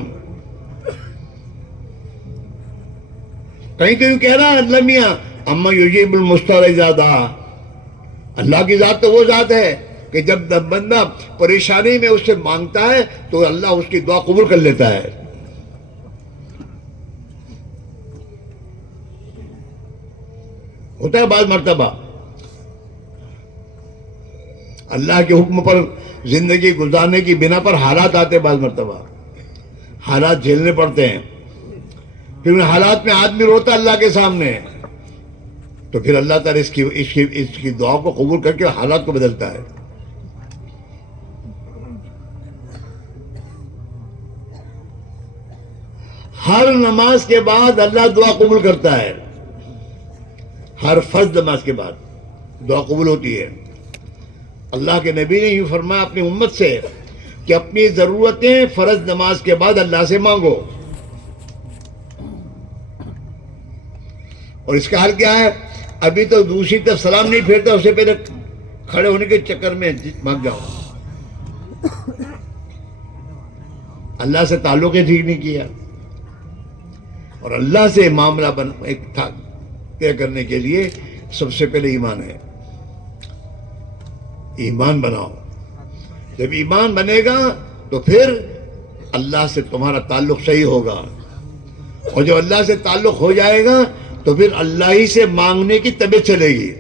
کہیں کہہ رہا ہے اللہ میاں اما یجیب المضطر اذا دعا. اللہ کی ذات تو وہ ذات ہے کہ جب بندہ پریشانی میں اس سے مانگتا ہے تو اللہ اس کی دعا قبول کر لیتا ہے. ہوتا ہے بعض مرتبہ اللہ کے حکم پر زندگی گزارنے کی بنا پر حالات آتے ہیں, بعض مرتبہ حالات جھیلنے پڑتے ہیں. پھر ان حالات میں آدمی روتا اللہ کے سامنے, تو پھر اللہ تعالیٰ اس کی دعا کو قبول کر کے حالات کو بدلتا ہے. ہر نماز کے بعد اللہ دعا قبول کرتا ہے, ہر فرض نماز کے بعد دعا قبول ہوتی ہے. اللہ کے نبی نے یوں فرمایا اپنی امت سے کہ اپنی ضرورتیں فرض نماز کے بعد اللہ سے مانگو. اور اس کا حل کیا ہے؟ ابھی تو دوسری طرف سلام نہیں پھیرتا, اسے پہلے کھڑے ہونے کے چکر میں مانگ جاؤ. اللہ سے تعلق ہی ٹھیک نہیں کیا, اور اللہ سے معاملہ طے کرنے کے لیے سب سے پہلے ایمان ہے. ایمان بناؤ. جب ایمان بنے گا تو پھر اللہ سے تمہارا تعلق صحیح ہوگا, اور جب اللہ سے تعلق ہو جائے گا تو پھر اللہ ہی سے مانگنے کی طبیعت چلے گی.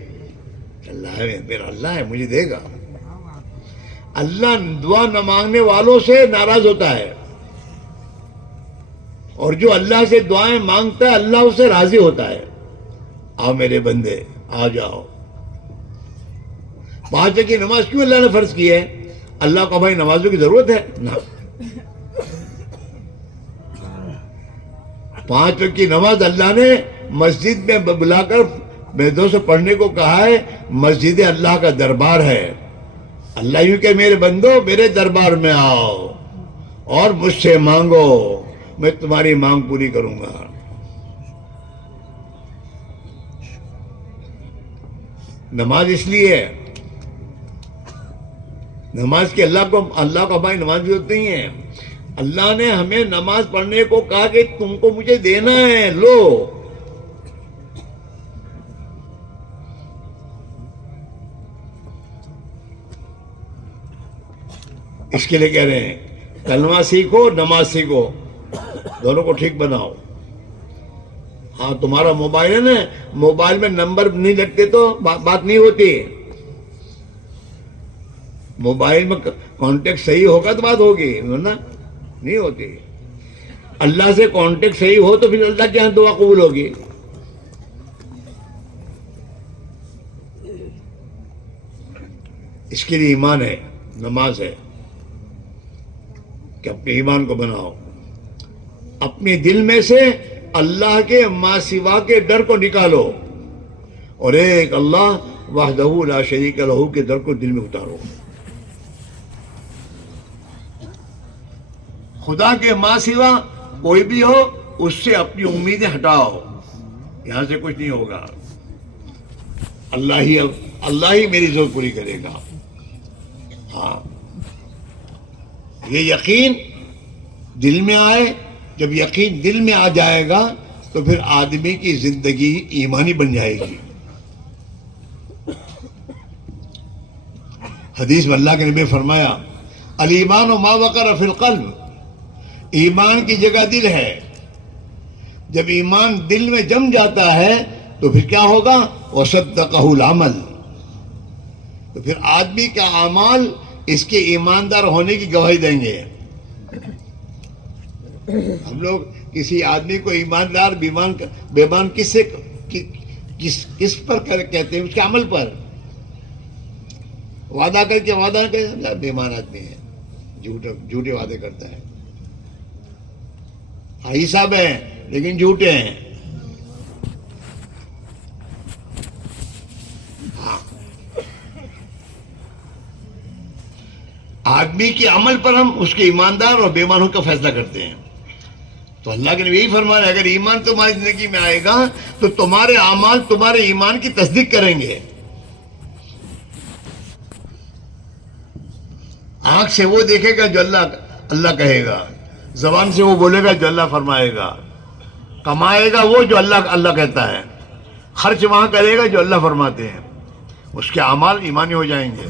اللہ ہے, میرا اللہ ہے, مجھے دے گا. اللہ دعا نہ مانگنے والوں سے ناراض ہوتا ہے, اور جو اللہ سے دعائیں مانگتا ہے اللہ اسے راضی ہوتا ہے. آؤ میرے بندے, آ جاؤ. 5 وقت کی نماز کیوں اللہ نے فرض کی ہے؟ اللہ کو بھائی نمازوں کی ضرورت ہے نا. 5 وقت کی نماز اللہ نے مسجد میں بلا کر میدوں سے پڑھنے کو کہا ہے. مسجد اللہ کا دربار ہے. اللہ یوں کہ میرے بندو میرے دربار میں آؤ اور مجھ سے مانگو، میں تمہاری مانگ پوری کروں گا. نماز اس لیے ہے، نماز کے اللہ کو ہماری نماز بھی ہوتی نہیں ہے. اللہ نے ہمیں نماز پڑھنے کو کہا کہ تم کو مجھے دینا ہے، لو. اس کے لیے کہہ رہے ہیں کلمہ سیکھو، نماز سیکھو، دونوں کو ٹھیک بناؤ. ہاں تمہارا موبائل ہے نا، موبائل میں نمبر نہیں لگتے تو بات نہیں ہوتی. موبائل میں کانٹیکٹ صحیح ہوگا تو بات ہوگی، ورنہ نہیں ہوتی. اللہ سے کانٹیکٹ صحیح ہو تو پھر اللہ کے ہاں دعا قبول ہوگی. اس کے لیے ایمان ہے، نماز ہے کہ اپنے ایمان کو بناؤ. اپنے دل میں سے اللہ کے ما سوا کے ڈر کو نکالو اور ایک اللہ وحدہ لا شریک لہ کے ڈر کو دل میں اتارو. خدا کے ما سوا کوئی بھی ہو اس سے اپنی امیدیں ہٹاؤ، یہاں سے کچھ نہیں ہوگا. اللہ ہی میری ضرورت پوری کرے گا. ہاں یہ یقین دل میں آئے. جب یقین دل میں آ جائے گا تو پھر آدمی کی زندگی ایمانی بن جائے گی. حدیث میں اللہ کے نبی نے فرمایا الایمان ما وقر فی القلب، ایمان کی جگہ دل ہے. جب ایمان دل میں جم جاتا ہے تو پھر کیا ہوگا؟ وصدقہ العمل، تو پھر آدمی کا اعمال اس کے ایماندار ہونے کی گواہی دیں گے. ہم لوگ کسی آدمی کو ایماندار بیمان کس پر کہتے ہیں؟ اس کے عمل پر. وعدہ کر کے وعدہ نہ، بیمان آدمی ہے، جھوٹے وعدے کرتا ہے. حاجی صاحب ہیں لیکن جھوٹے ہیں. ہاں آدمی کے عمل پر ہم اس کے ایماندار اور بیمانوں کا فیصلہ کرتے ہیں. تو اللہ کے نبی یہی فرمایا اگر ایمان تمہاری زندگی میں آئے گا تو تمہارے اعمال تمہارے ایمان کی تصدیق کریں گے. آنکھ سے وہ دیکھے گا جو اللہ کہے گا، زبان سے وہ بولے گا جو اللہ فرمائے گا، کمائے گا وہ جو اللہ کہتا ہے، خرچ وہاں کرے گا جو اللہ فرماتے ہیں. اس کے اعمال ایمانی ہو جائیں گے.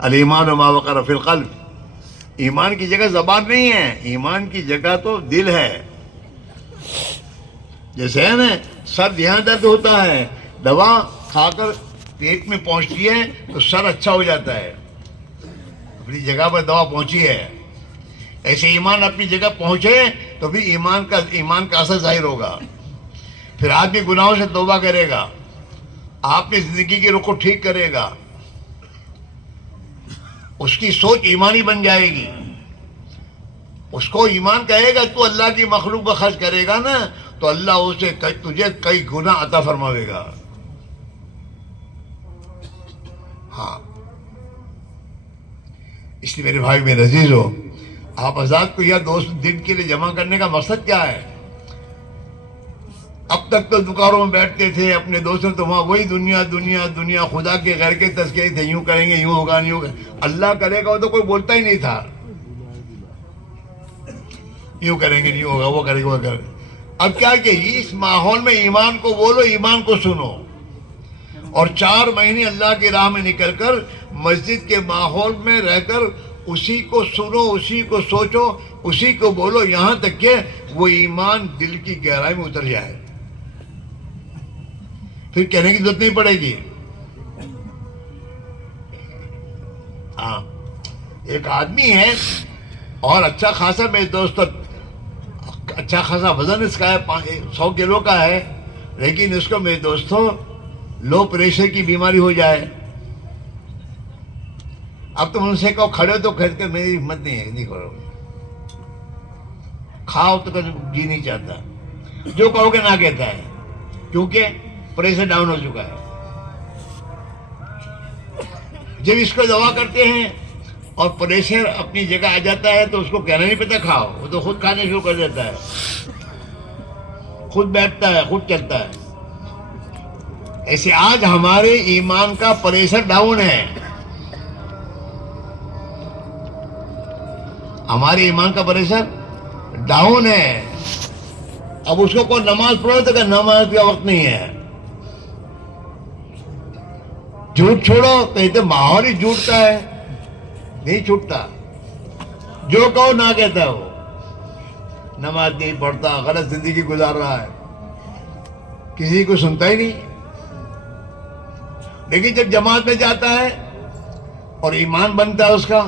الایمان ما وقر فی القلب، ایمان کی جگہ زبان نہیں ہے، ایمان کی جگہ تو دل ہے. جیسے ہے نا سر یہاں درد ہوتا ہے، دوا کھا کر پیٹ میں پہنچتی ہے تو سر اچھا ہو جاتا ہے، اپنی جگہ پر دوا پہنچی ہے. ایسے ایمان اپنی جگہ پہنچے تو بھی ایمان کا اثر ظاہر ہوگا. پھر آدمی گناہوں سے توبہ کرے گا، آپ کی زندگی کے رخ کو ٹھیک کرے گا، اس کی سوچ ایمانی بن جائے گی. اس کو ایمان کہے گا تو اللہ کی مخلوق پر خرچ کرے گا نا تو اللہ اسے تجھے کئی گنا عطا فرماوے گا. ہاں اس لیے میرے بھائی میرے عزیز ہو، آپ آزاد کو یا 2 دن کے لیے جمع کرنے کا مقصد کیا ہے؟ اب تک تو دکانوں میں بیٹھتے تھے اپنے دوستوں، تو وہاں وہی دنیا دنیا دنیا، خدا کے غیر کے تذکرے تھے، یوں کریں گے یوں ہوگا نہیں ہوگا. اللہ کرے گا وہ تو کوئی بولتا ہی نہیں تھا، یوں کریں گے نہیں ہوگا، وہ کرے گا وہ کرے گا. اب کیا کہ اس ماحول میں ایمان کو بولو، ایمان کو سنو، اور 4 مہینے اللہ کی راہ میں نکل کر مسجد کے ماحول میں رہ کر اسی کو سنو، اسی کو سوچو، اسی کو بولو، یہاں تک کہ وہ ایمان دل کی گہرائی میں اتر جائے. پھر کہنے کی ضرورت نہیں پڑے گی. ہاں ایک آدمی ہے اور اچھا خاصا، میرے دوست اچھا خاصا وزن اس کا ہے، 100 کلو کا ہے، لیکن اس کو میرے دوستوں لو پریشر کی بیماری ہو جائے. اب تم ان سے کہو کھڑے تو کھڑ کے، میری ہمت نہیں ہے، نہیں کرو. کھاؤ تو جی نہیں چاہتا، جو کہو گے نہ کہتا ہے، کیونکہ پریشر ڈاؤن ہو چکا ہے۔ جب اس کو دوا کرتے ہیں اور پریشر اپنی جگہ آ جاتا ہے تو اس کو کہنا نہیں پتا کھاؤ، وہ تو خود کھانے شروع کر دیتا ہے، خود بیٹھتا ہے، خود چلتا ہے۔ ایسے آج ہمارے ایمان کا پریشر ڈاؤن ہے، ہمارے ایمان کا پریشر ڈاؤن ہے۔ اب اس کو کوئی نماز پڑھو تو کہ نماز کا وقت نہیں ہے، جھوٹ چھوڑو کہتے ماحول ہی جھوٹ کا ہے، نہیں چھوٹتا، جو کہو نہ کہتا ہے، وہ نماز نہیں پڑھتا، غلط زندگی گزار رہا ہے، کسی کو سنتا ہی نہیں۔ لیکن جب جماعت میں جاتا ہے اور ایمان بنتا ہے اس کا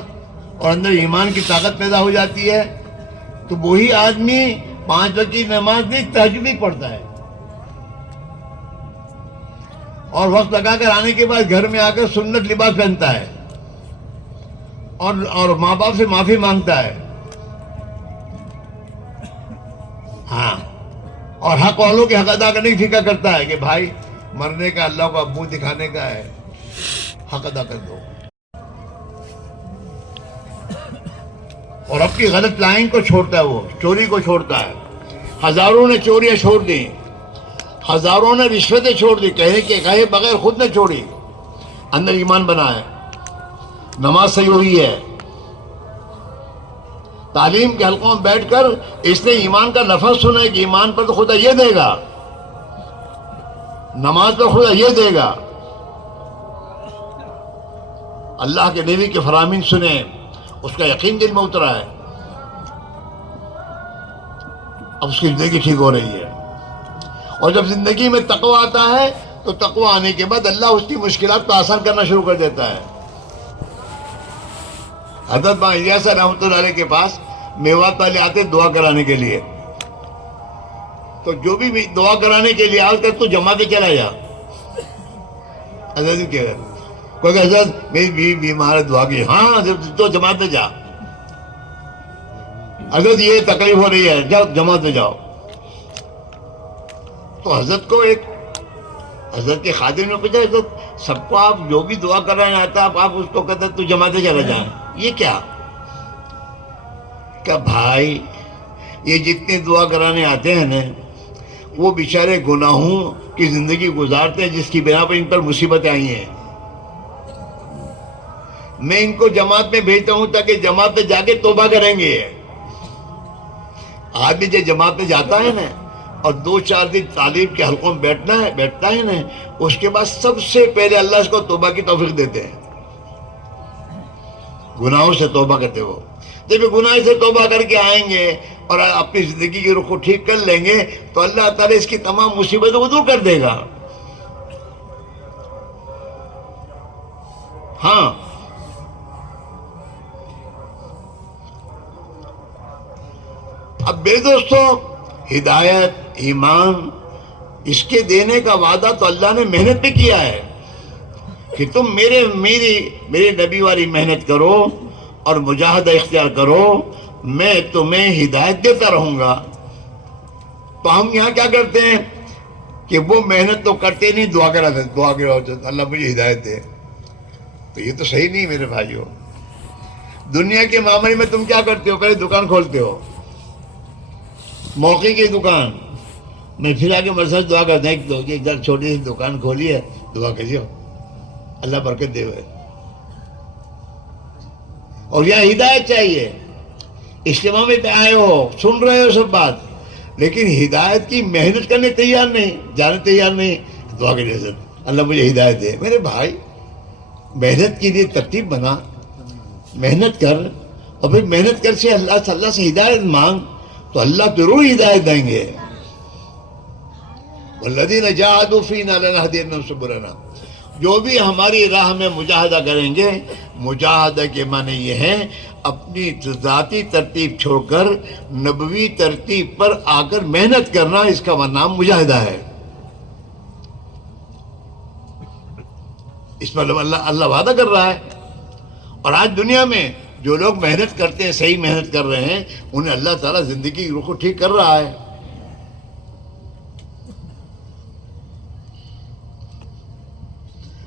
اور اندر ایمان کی طاقت پیدا ہو جاتی ہے تو وہی آدمی 5 وقت کی نماز نہیں تہجد بھی پڑھتا ہے، اور وقت لگا کر آنے کے بعد گھر میں آ کر سنت لباس پہنتا ہے اور ماں باپ سے معافی مانگتا ہے، ہاں، اور حق والوں کے حق ادا کرنے کی فکر کرتا ہے کہ بھائی مرنے کا اللہ کو منہ دکھانے کا ہے، حق ادا کر دو، اور اپنی غلط لائن کو چھوڑتا ہے، وہ چوری کو چھوڑتا ہے۔ ہزاروں نے چوریاں چھوڑ دی، ہزاروں نے رشوتیں چھوڑ دی، کہے بغیر خود نے چھوڑی، اندر ایمان بنا ہے، نماز صحیح ہوئی ہے، تعلیم کے حلقوں میں بیٹھ کر اس نے ایمان کا لفظ سنا ہے کہ ایمان پر تو خدا یہ دے گا، نماز پر خدا یہ دے گا، اللہ کے نبی کے فرامین سنے، اس کا یقین دل میں اترا ہے، اب اس کی زندگی ٹھیک ہو رہی ہے۔ اور جب زندگی میں تقوی آتا ہے تو تقوی آنے کے بعد اللہ اس کی مشکلات کو آسان کرنا شروع کر دیتا ہے۔ حضرت ماں الیاس رحمۃ اللہ علیہ کے پاس میوات والے آتے دعا کرانے کے لیے، تو جو بھی دعا کرانے کے لیے آج تک تو جمع کے چلا جا، حضرت کہہ کوئی کہ حضرت میری بیوی بیمار ہے دعا کی، ہاں حضرت تو جماعت میں جا، حضرت یہ تکلیف ہو رہی ہے، جاؤ جماعت میں جاؤ۔ تو حضرت کو ایک حضرت کے خادم نے پوچھا، حضرت سب کو آپ جو بھی دعا کرانے آتا آپ اس کو کہتے تو جماعت میں چلا جائیں، یہ کیا؟ کہ بھائی یہ جتنے دعا کرانے آتے ہیں نا وہ بیچارے گناہوں کی زندگی گزارتے ہیں جس کی بنا پر ان پر مصیبتیں آئی ہیں، میں ان کو جماعت میں بھیجتا ہوں تاکہ جماعت میں جا کے توبہ کریں گے۔ آدمی جب جماعت میں جاتا ہے نا اور 2-4 دن تعلیم کے حلقوں میں بیٹھتا ہے نا، اس کے بعد سب سے پہلے اللہ اس کو توبہ کی توفیق دیتے ہیں، گناہوں سے توبہ کرتے ہو۔ جب گناہ سے توبہ کر کے آئیں گے اور اپنی زندگی کی رخ کو ٹھیک کر لیں گے تو اللہ تعالیٰ اس کی تمام مصیبتوں کو دور کر دے گا۔ ہاں، اب میرے دوستوں، ہدایت، ایمان، اس کے دینے کا وعدہ تو اللہ نے محنت پہ کیا ہے کہ تم میرے نبی والی محنت کرو اور مجاہدہ اختیار کرو، میں تمہیں ہدایت دیتا رہوں گا۔ تو ہم یہاں کیا کرتے ہیں کہ وہ محنت تو کرتے نہیں، دعا کراتے، دعا کرو اللہ مجھے ہدایت دے، تو یہ تو صحیح نہیں میرے بھائیوں۔ دنیا کے معاملے میں تم کیا کرتے ہو؟ پہلے دکان کھولتے ہو، موقع کی دکان، میں پھر آگے مرسل دعا کرتا ہوں کہ ایک ذرا چھوٹی سی دکان کھولی ہے، دعا کریے اللہ برکت دے ہوئے۔ اور یہاں ہدایت چاہیے، اجتماع میں آئے ہو، سن رہے ہو سب بات، لیکن ہدایت کی محنت کرنے تیار نہیں، جانے تیار نہیں، دعا کریے حضرت اللہ مجھے ہدایت دے۔ میرے بھائی محنت کے لیے ترتیب بنا، محنت کر، اور پھر محنت کر سے اللہ سے ہدایت مانگ تو اللہ ضرور ہدایت دیں گے۔ والذین جاہدوا فینا لنہدینہم سبلنا، جو بھی ہماری راہ میں مجاہدہ کریں گے، مجاہدہ کے معنی یہ ہے اپنی ذاتی ترتیب چھوڑ کر نبوی ترتیب پر آ کر محنت کرنا، اس کا نام مجاہدہ ہے۔ اس پر اللہ وعدہ کر رہا ہے، اور آج دنیا میں جو لوگ محنت کرتے ہیں، صحیح محنت کر رہے ہیں، انہیں اللہ تعالیٰ زندگی کی رخ کو ٹھیک کر رہا ہے.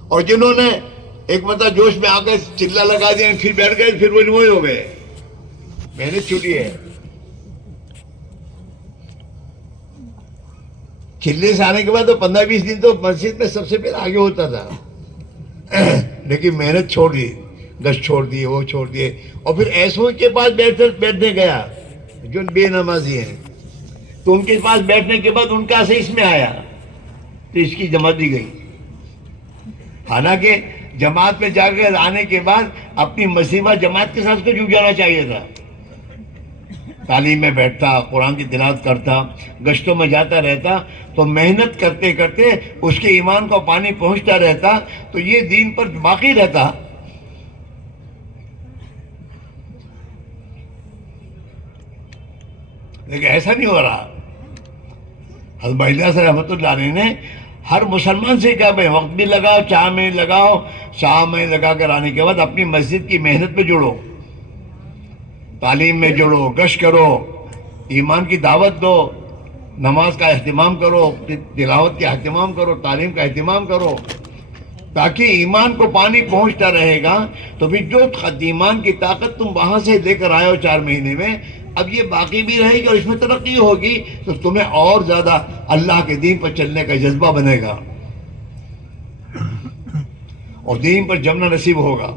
اور جنہوں نے ایک مرتبہ جوش میں آ کے چلا لگا دیا، پھر بیٹھ گئے، پھر وہ وہی ہو گئے، محنت چھوٹی ہے. چلے سے آنے کے بعد تو 15-20 دن تو مسجد میں سب سے پہلے آگے ہوتا تھا، لیکن محنت چھوڑ دی، گشت چھوڑ دیے، وہ چھوڑ دیے. اور پھر ایسوں کے پاس بیٹھنے گیا جو بے نمازی ہیں، تو ان کے پاس بیٹھنے کے بعد ان کا اثر اس میں آیا تو اس کی جماعت دی گئی. حالانکہ جماعت میں جا کر آنے کے بعد اپنی مصیبہ جماعت کے ساتھ کو جڑ جانا چاہیے تھا. تعلیم میں بیٹھتا، قرآن کی تلاوت کرتا، گشتوں میں جاتا رہتا، تو محنت کرتے کرتے اس کے ایمان کو پانی پہنچتا رہتا، تو یہ دین پر باقی رہتا. لیکن ایسا نہیں ہو رہا. حضرت الیاس رحمۃ اللہ علیہ نے ہر مسلمان سے کہا بھائی وقت بھی لگاؤ، 4 مہینے لگاؤ، 4 مہینے لگا کر آنے کے بعد اپنی مسجد کی محنت میں جڑو، تعلیم میں جڑو، گشت کرو، ایمان کی دعوت دو، نماز کا اہتمام کرو، تلاوت کا اہتمام کرو، تعلیم کا اہتمام کرو، تاکہ ایمان کو پانی پہنچتا رہے گا. تو پھر جو ایمان کی طاقت تم وہاں سے لے کر آئے ہو 4 مہینے میں، اب یہ باقی بھی رہے گی اور اس میں ترقی ہوگی، تو تمہیں اور زیادہ اللہ کے دین پر چلنے کا جذبہ بنے گا اور دین پر جمنا نصیب ہوگا.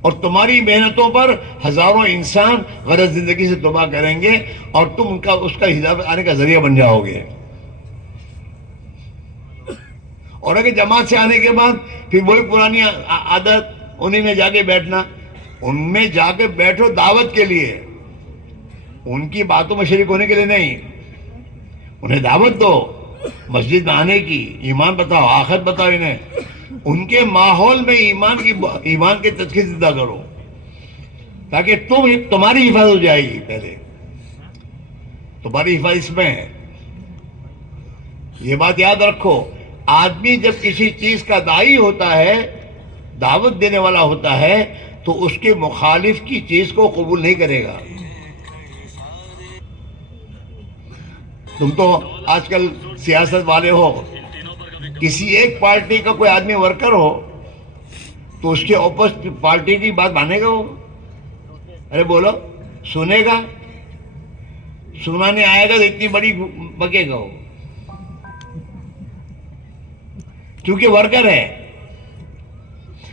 اور تمہاری محنتوں پر ہزاروں انسان غلط زندگی سے توبہ کریں گے اور تم اس کا ہدایت آنے کا ذریعہ بن جاؤ گے. اور اگر جماعت سے آنے کے بعد پھر وہی پرانی عادت، انہیں میں جا کے بیٹھنا، ان میں جا کے بیٹھو دعوت کے لیے، ان کی باتوں میں شریک ہونے کے لیے نہیں. انہیں دعوت دو مسجد میں آنے کی، ایمان بتاؤ، آخرت بتاؤ انہیں. ان کے ماحول میں ایمان کے تذکیر زندہ کرو، تاکہ تمہاری حفاظت ہو جائے گی. پہلے تمہاری حفاظت اس میں ہے. یہ بات یاد رکھو، آدمی جب کسی چیز کا داعی ہوتا ہے، دعوت دینے والا ہوتا ہے، تو اس کے مخالف کی چیز کو قبول نہیں کرے گا. تم تو آج کل سیاست والے ہو، کسی ایک پارٹی کا کوئی آدمی ورکر ہو تو اس کے اپوزٹ پارٹی کی بات مانے گا وہ؟ ارے بولو، سنے گا؟ سنانے آئے گا تو اتنی بڑی بکے گا وہ، کیونکہ ورکر ہے.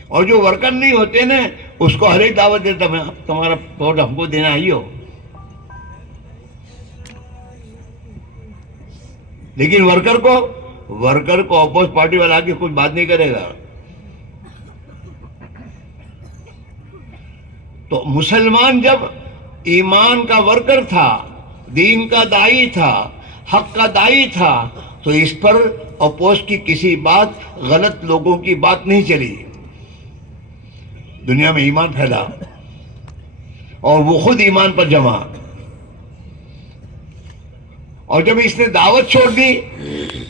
اور جو ورکر نہیں ہوتے نا، اس کو ہر ایک دعوت دیتا میں تمہارا ووٹ ہم کو دینا ہی ہو. لیکن ورکر کو اپوز پارٹی والا کے کچھ بات نہیں کرے گا. تو مسلمان جب ایمان کا ورکر تھا، دین کا داعی تھا، حق کا داعی تھا، تو اس پر اپوز کی کسی بات، غلط لوگوں کی بات نہیں چلی. دنیا میں ایمان پھیلا اور وہ خود ایمان پر جمع. اور جب اس نے دعوت چھوڑ دی،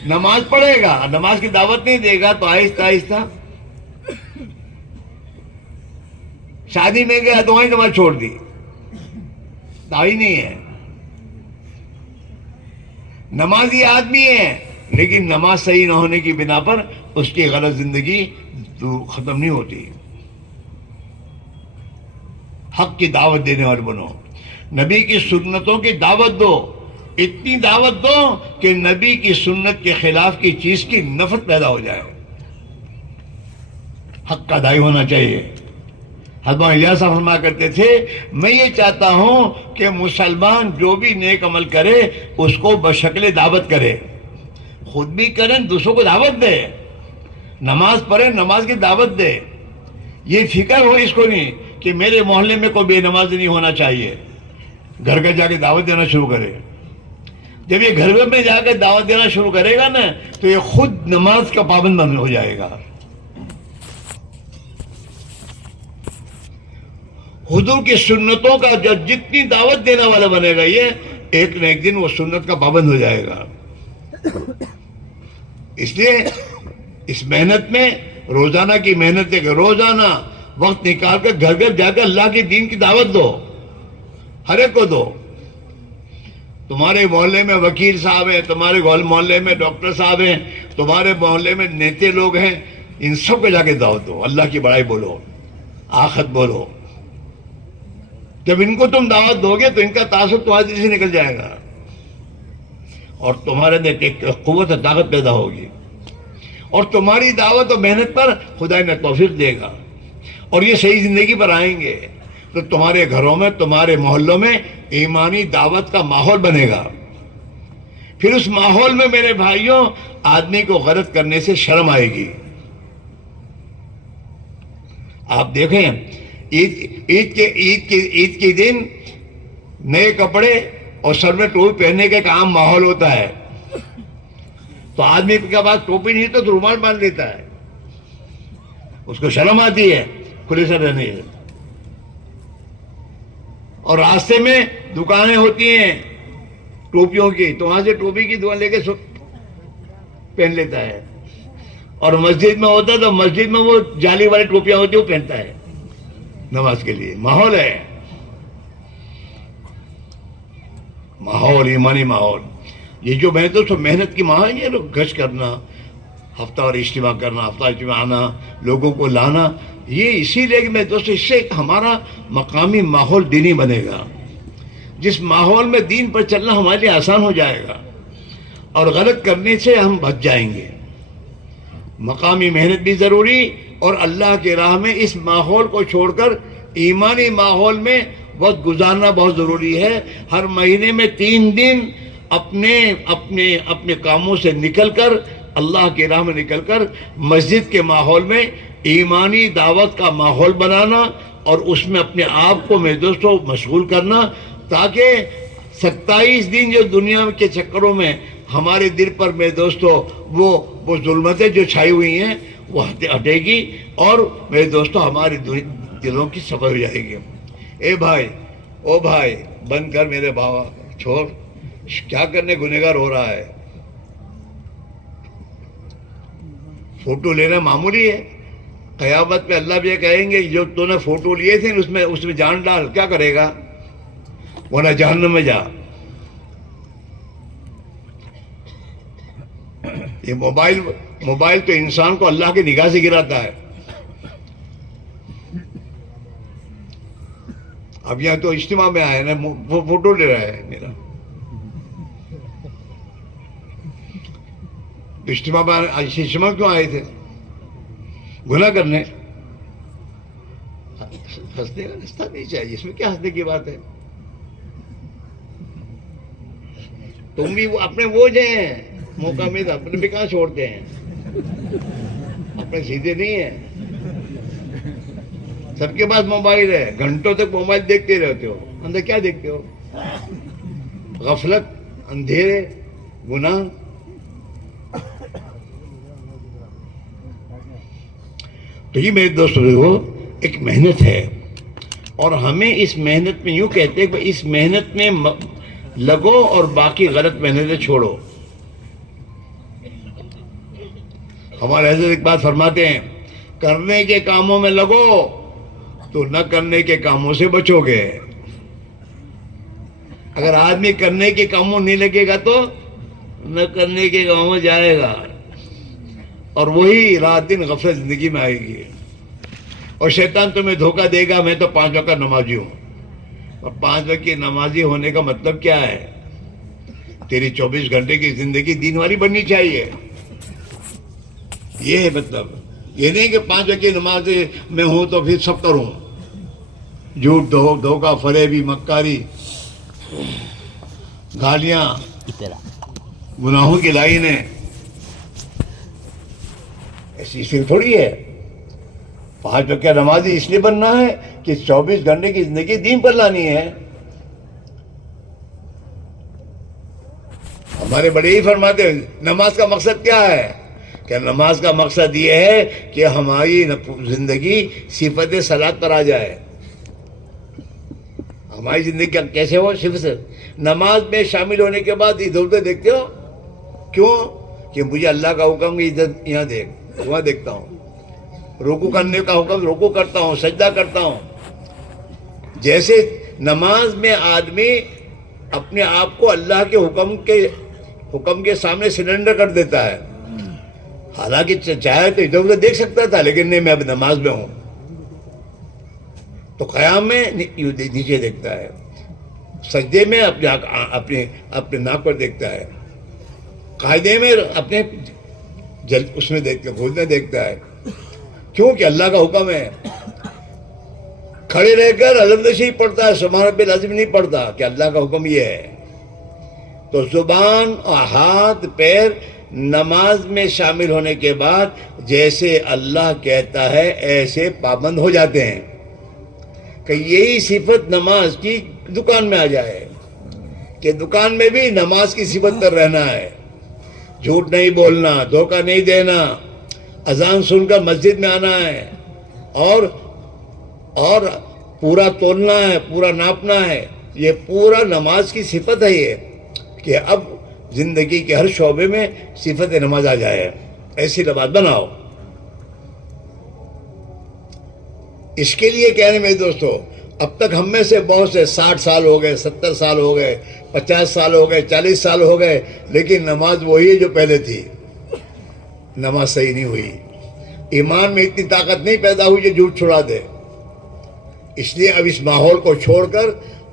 نماز پڑھے گا، نماز کی دعوت نہیں دے گا، تو آہستہ آہستہ شادی میں گیا تو وہیں نماز چھوڑ دی، داعی نہیں ہے. نمازی آدمی ہے، لیکن نماز صحیح نہ ہونے کی بنا پر اس کی غلط زندگی ختم نہیں ہوتی. حق کی دعوت دینے والے بنو، نبی کی سنتوں کی دعوت دو، اتنی دعوت دو کہ نبی کی سنت کے خلاف کی چیز کی نفرت پیدا ہو جائے. حق کا داعی ہونا چاہیے. حضرت الیاس صاحب فرمایا کرتے تھے، میں یہ چاہتا ہوں کہ مسلمان جو بھی نیک عمل کرے اس کو بشکل دعوت کرے، خود بھی کریں، دوسروں کو دعوت دے. نماز پڑھے، نماز کی دعوت دے. یہ فکر ہو اس کو نہیں کہ میرے محلے میں کوئی بے نماز نہیں ہونا چاہیے، گھر گھر جا کے دعوت دینا شروع کرے. جب یہ گھر میں جا کے دعوت دینا شروع کرے گا نا، تو یہ خود نماز کا پابند بند ہو جائے گا. حضور کی سنتوں کا جتنی دعوت دینے والا بنے گا، یہ ایک نہ ایک دن وہ سنت کا پابند ہو جائے گا. اس لیے اس محنت میں، روزانہ کی محنت ہے کہ روزانہ وقت نکال کر گھر گھر جا کر اللہ کے دین کی دعوت دو، ہر ایک کو دو۔ تمہارے محلے میں وکیل صاحب ہیں، تمہارے محلے میں ڈاکٹر صاحب ہیں، تمہارے محلے میں نیتے لوگ ہیں، ان سب کو جا کے دعوت دو، اللہ کی بڑائی بولو، آخرت بولو۔ جب ان کو تم دعوت دو گے تو ان کا تاثر تمہارے دل سے نکل جائے گا اور تمہارے اندر ایک قوت اور طاقت پیدا ہوگی، اور تمہاری دعوت اور محنت پر خدا انہیں توفیق دے گا، اور یہ صحیح زندگی پر آئیں گے تو تمہارے گھروں میں، تمہارے محلوں میں ایمانی دعوت کا ماحول بنے گا۔ پھر اس ماحول میں میرے بھائیوں آدمی کو غلط کرنے سے شرم آئے گی۔ آپ دیکھیں عید کے دن نئے کپڑے اور سر میں ٹوپی پہننے کا ایک عام ماحول ہوتا ہے، تو آدمی کے پاس ٹوپی نہیں تو رومال باندھ لیتا ہے، اس کو شرم آتی ہے کھلے سر رہنے سے۔ اور راستے میں دکانیں ہوتی ہیں ٹوپیوں کی، تو وہاں سے ٹوپی کی دکان لے کے پہن لیتا ہے، اور مسجد میں ہوتا ہے تو مسجد میں وہ جالی والی ٹوپیاں ہوتی ہیں وہ پہنتا ہے نماز کے لیے۔ ماحول ہے، ماحول ایمانی ماحول۔ یہ جو میں تو محنت کی ماحول، یہ لوگ گشت کرنا، ہفتہ اور اجتماع کرنا، ہفتہ اجتماع آنا، لوگوں کو لانا، یہ اسی لیے کہ میں دوستو اس سے ہمارا مقامی ماحول دینی بنے گا، جس ماحول میں دین پر چلنا ہمارے لیے آسان ہو جائے گا اور غلط کرنے سے ہم بچ جائیں گے۔ مقامی محنت بھی ضروری، اور اللہ کی راہ میں اس ماحول کو چھوڑ کر ایمانی ماحول میں وقت گزارنا بہت ضروری ہے۔ ہر مہینے میں 3 دن اپنے کاموں سے نکل کر، اللہ کی راہ میں نکل کر مسجد کے ماحول میں ایمانی دعوت کا ماحول بنانا، اور اس میں اپنے آپ کو میرے دوستوں مشغول کرنا، تاکہ 27 دن جو دنیا کے چکروں میں ہمارے دل پر میرے دوستو وہ ظلمتیں جو چھائی ہوئی ہیں وہ ہٹے گی، اور میرے دوستو ہمارے دلوں کی صفائی ہو جائے گی۔ اے بھائی، او بھائی، بند کر میرے بابا، چھوڑ، کیا کرنے گنہگار ہو رہا ہے؟ فوٹو لینا معمولی ہے، قیامت پہ اللہ بھی یہ کہیں گے جو تو نے فوٹو لیے تھے اس میں جان ڈال، کیا کرے گا؟ ورنہ جہنم میں جا۔ یہ موبائل تو انسان کو اللہ کی نگاہ سے گراتا ہے۔ اب یہاں تو اجتماع میں آئے نا، وہ فوٹو لے رہا ہے میرا، اجتماع کیوں آئے تھے؟ گناہ کرنے۔ ہنسنے کا رستہ نہیں چاہیے، اس میں کیا ہنسنے کی بات ہے؟ تم بھی اپنے وہ ہیں موقع میں اپنے بھی کہاں چھوڑتے ہیں، اپنے سیدھے نہیں ہیں۔ سب کے پاس موبائل ہے، گھنٹوں تک موبائل دیکھتے رہتے ہو، اندر کیا دیکھتے ہو؟ غفلت، اندھیرے، گناہ۔ تو یہ میرے دوستوں ایک محنت ہے، اور ہمیں اس محنت میں یوں کہتے ہیں کہ اس محنت میں لگو اور باقی غلط محنتیں چھوڑو۔ ہمارے حضرت ایک بات فرماتے ہیں، کرنے کے کاموں میں لگو تو نہ کرنے کے کاموں سے بچو گے۔ اگر آدمی کرنے کے کاموں نہیں لگے گا تو نہ کرنے کے کاموں میں جائے گا، اور وہی رات دن غفلت زندگی میں آئے گی، اور شیطان تمہیں دھوکہ دے گا میں تو 5 وقت نمازی ہوں۔ اور 5 وقت کی نمازی ہونے کا مطلب کیا ہے؟ تیری 24 گھنٹے کی زندگی دین والی بننی چاہیے، یہ ہے مطلب۔ یہ نہیں کہ 5 وقت کی نماز میں ہوں تو پھر سب کروں، جھوٹ، دھوکہ، فریبی، مکاری، گالیاں، گناہوں کی لائنیں، ایسی صرف تھوڑی ہے۔ 5 وقت نمازی اس لیے بننا ہے کہ 24 گھنٹے کی زندگی دین پر لانی ہے۔ ہمارے بڑے ہی فرماتے ہیں نماز کا مقصد کیا ہے؟ کہ نماز کا مقصد یہ ہے کہ ہماری زندگی صفت صلاۃ پر آ جائے۔ ہماری زندگی کیسے ہو؟ صفت نماز میں شامل ہونے کے بعد ادھر ادھر دیکھتے ہو، کیوں؟ کہ مجھے اللہ کا حکم کی ادھر یہاں دیکھ، وہاں دیکھتا ہوں، رکوع کرنے کا حکم رکوع کرتا ہوں، سجدہ کرتا ہوں. جیسے نماز میں آدمی اپنے آپ کو اللہ کے حکم کے سامنے سرنڈر کر دیتا ہے. حالانکہ چاہے تو ادھر ادھر دیکھ سکتا تھا، لیکن نہیں، میں اب نماز میں ہوں. تو قیام میں نیچے دیکھتا ہے، سجدے میں اپنے ناک پر دیکھتا ہے، قاعدے میں اپنے اس میں دیکھتا ہے، گھٹنے دیکھتا ہے. کیوں کہ اللہ کا حکم ہے. کھڑے رہ کر الحمدللہ پڑھتا ہے، سبحان ربی العظیم نہیں پڑھتا کہ اللہ کا حکم یہ ہے. تو زبان اور ہاتھ پیر نماز میں شامل ہونے کے بعد جیسے اللہ کہتا ہے ایسے پابند ہو جاتے ہیں کہ یہی صفت نماز کی دکان میں آ جائے کہ دکان میں بھی نماز کی صفت پر رہنا ہے. جھوٹ نہیں بولنا، دھوکہ نہیں دینا، اذان سن کر مسجد میں آنا ہے، اور پورا تولنا ہے، پورا ناپنا ہے. یہ پورا نماز کی صفت ہے یہ، کہ اب زندگی کے ہر شعبے میں صفت نماز آ جائے. ایسی نماز بناؤ. اس کے لیے کہنے میرے دوستو، اب تک ہم میں سے بہت سے 60 سال ہو گئے، 70 سال ہو گئے، 50 سال ہو گئے، 40 سال ہو گئے، لیکن نماز وہی ہے جو پہلے تھی. نماز صحیح نہیں ہوئی. ایمان میں اتنی طاقت نہیں پیدا ہوئی جو جھوٹ چھڑا دے. اس لیے اب اس ماحول کو چھوڑ کر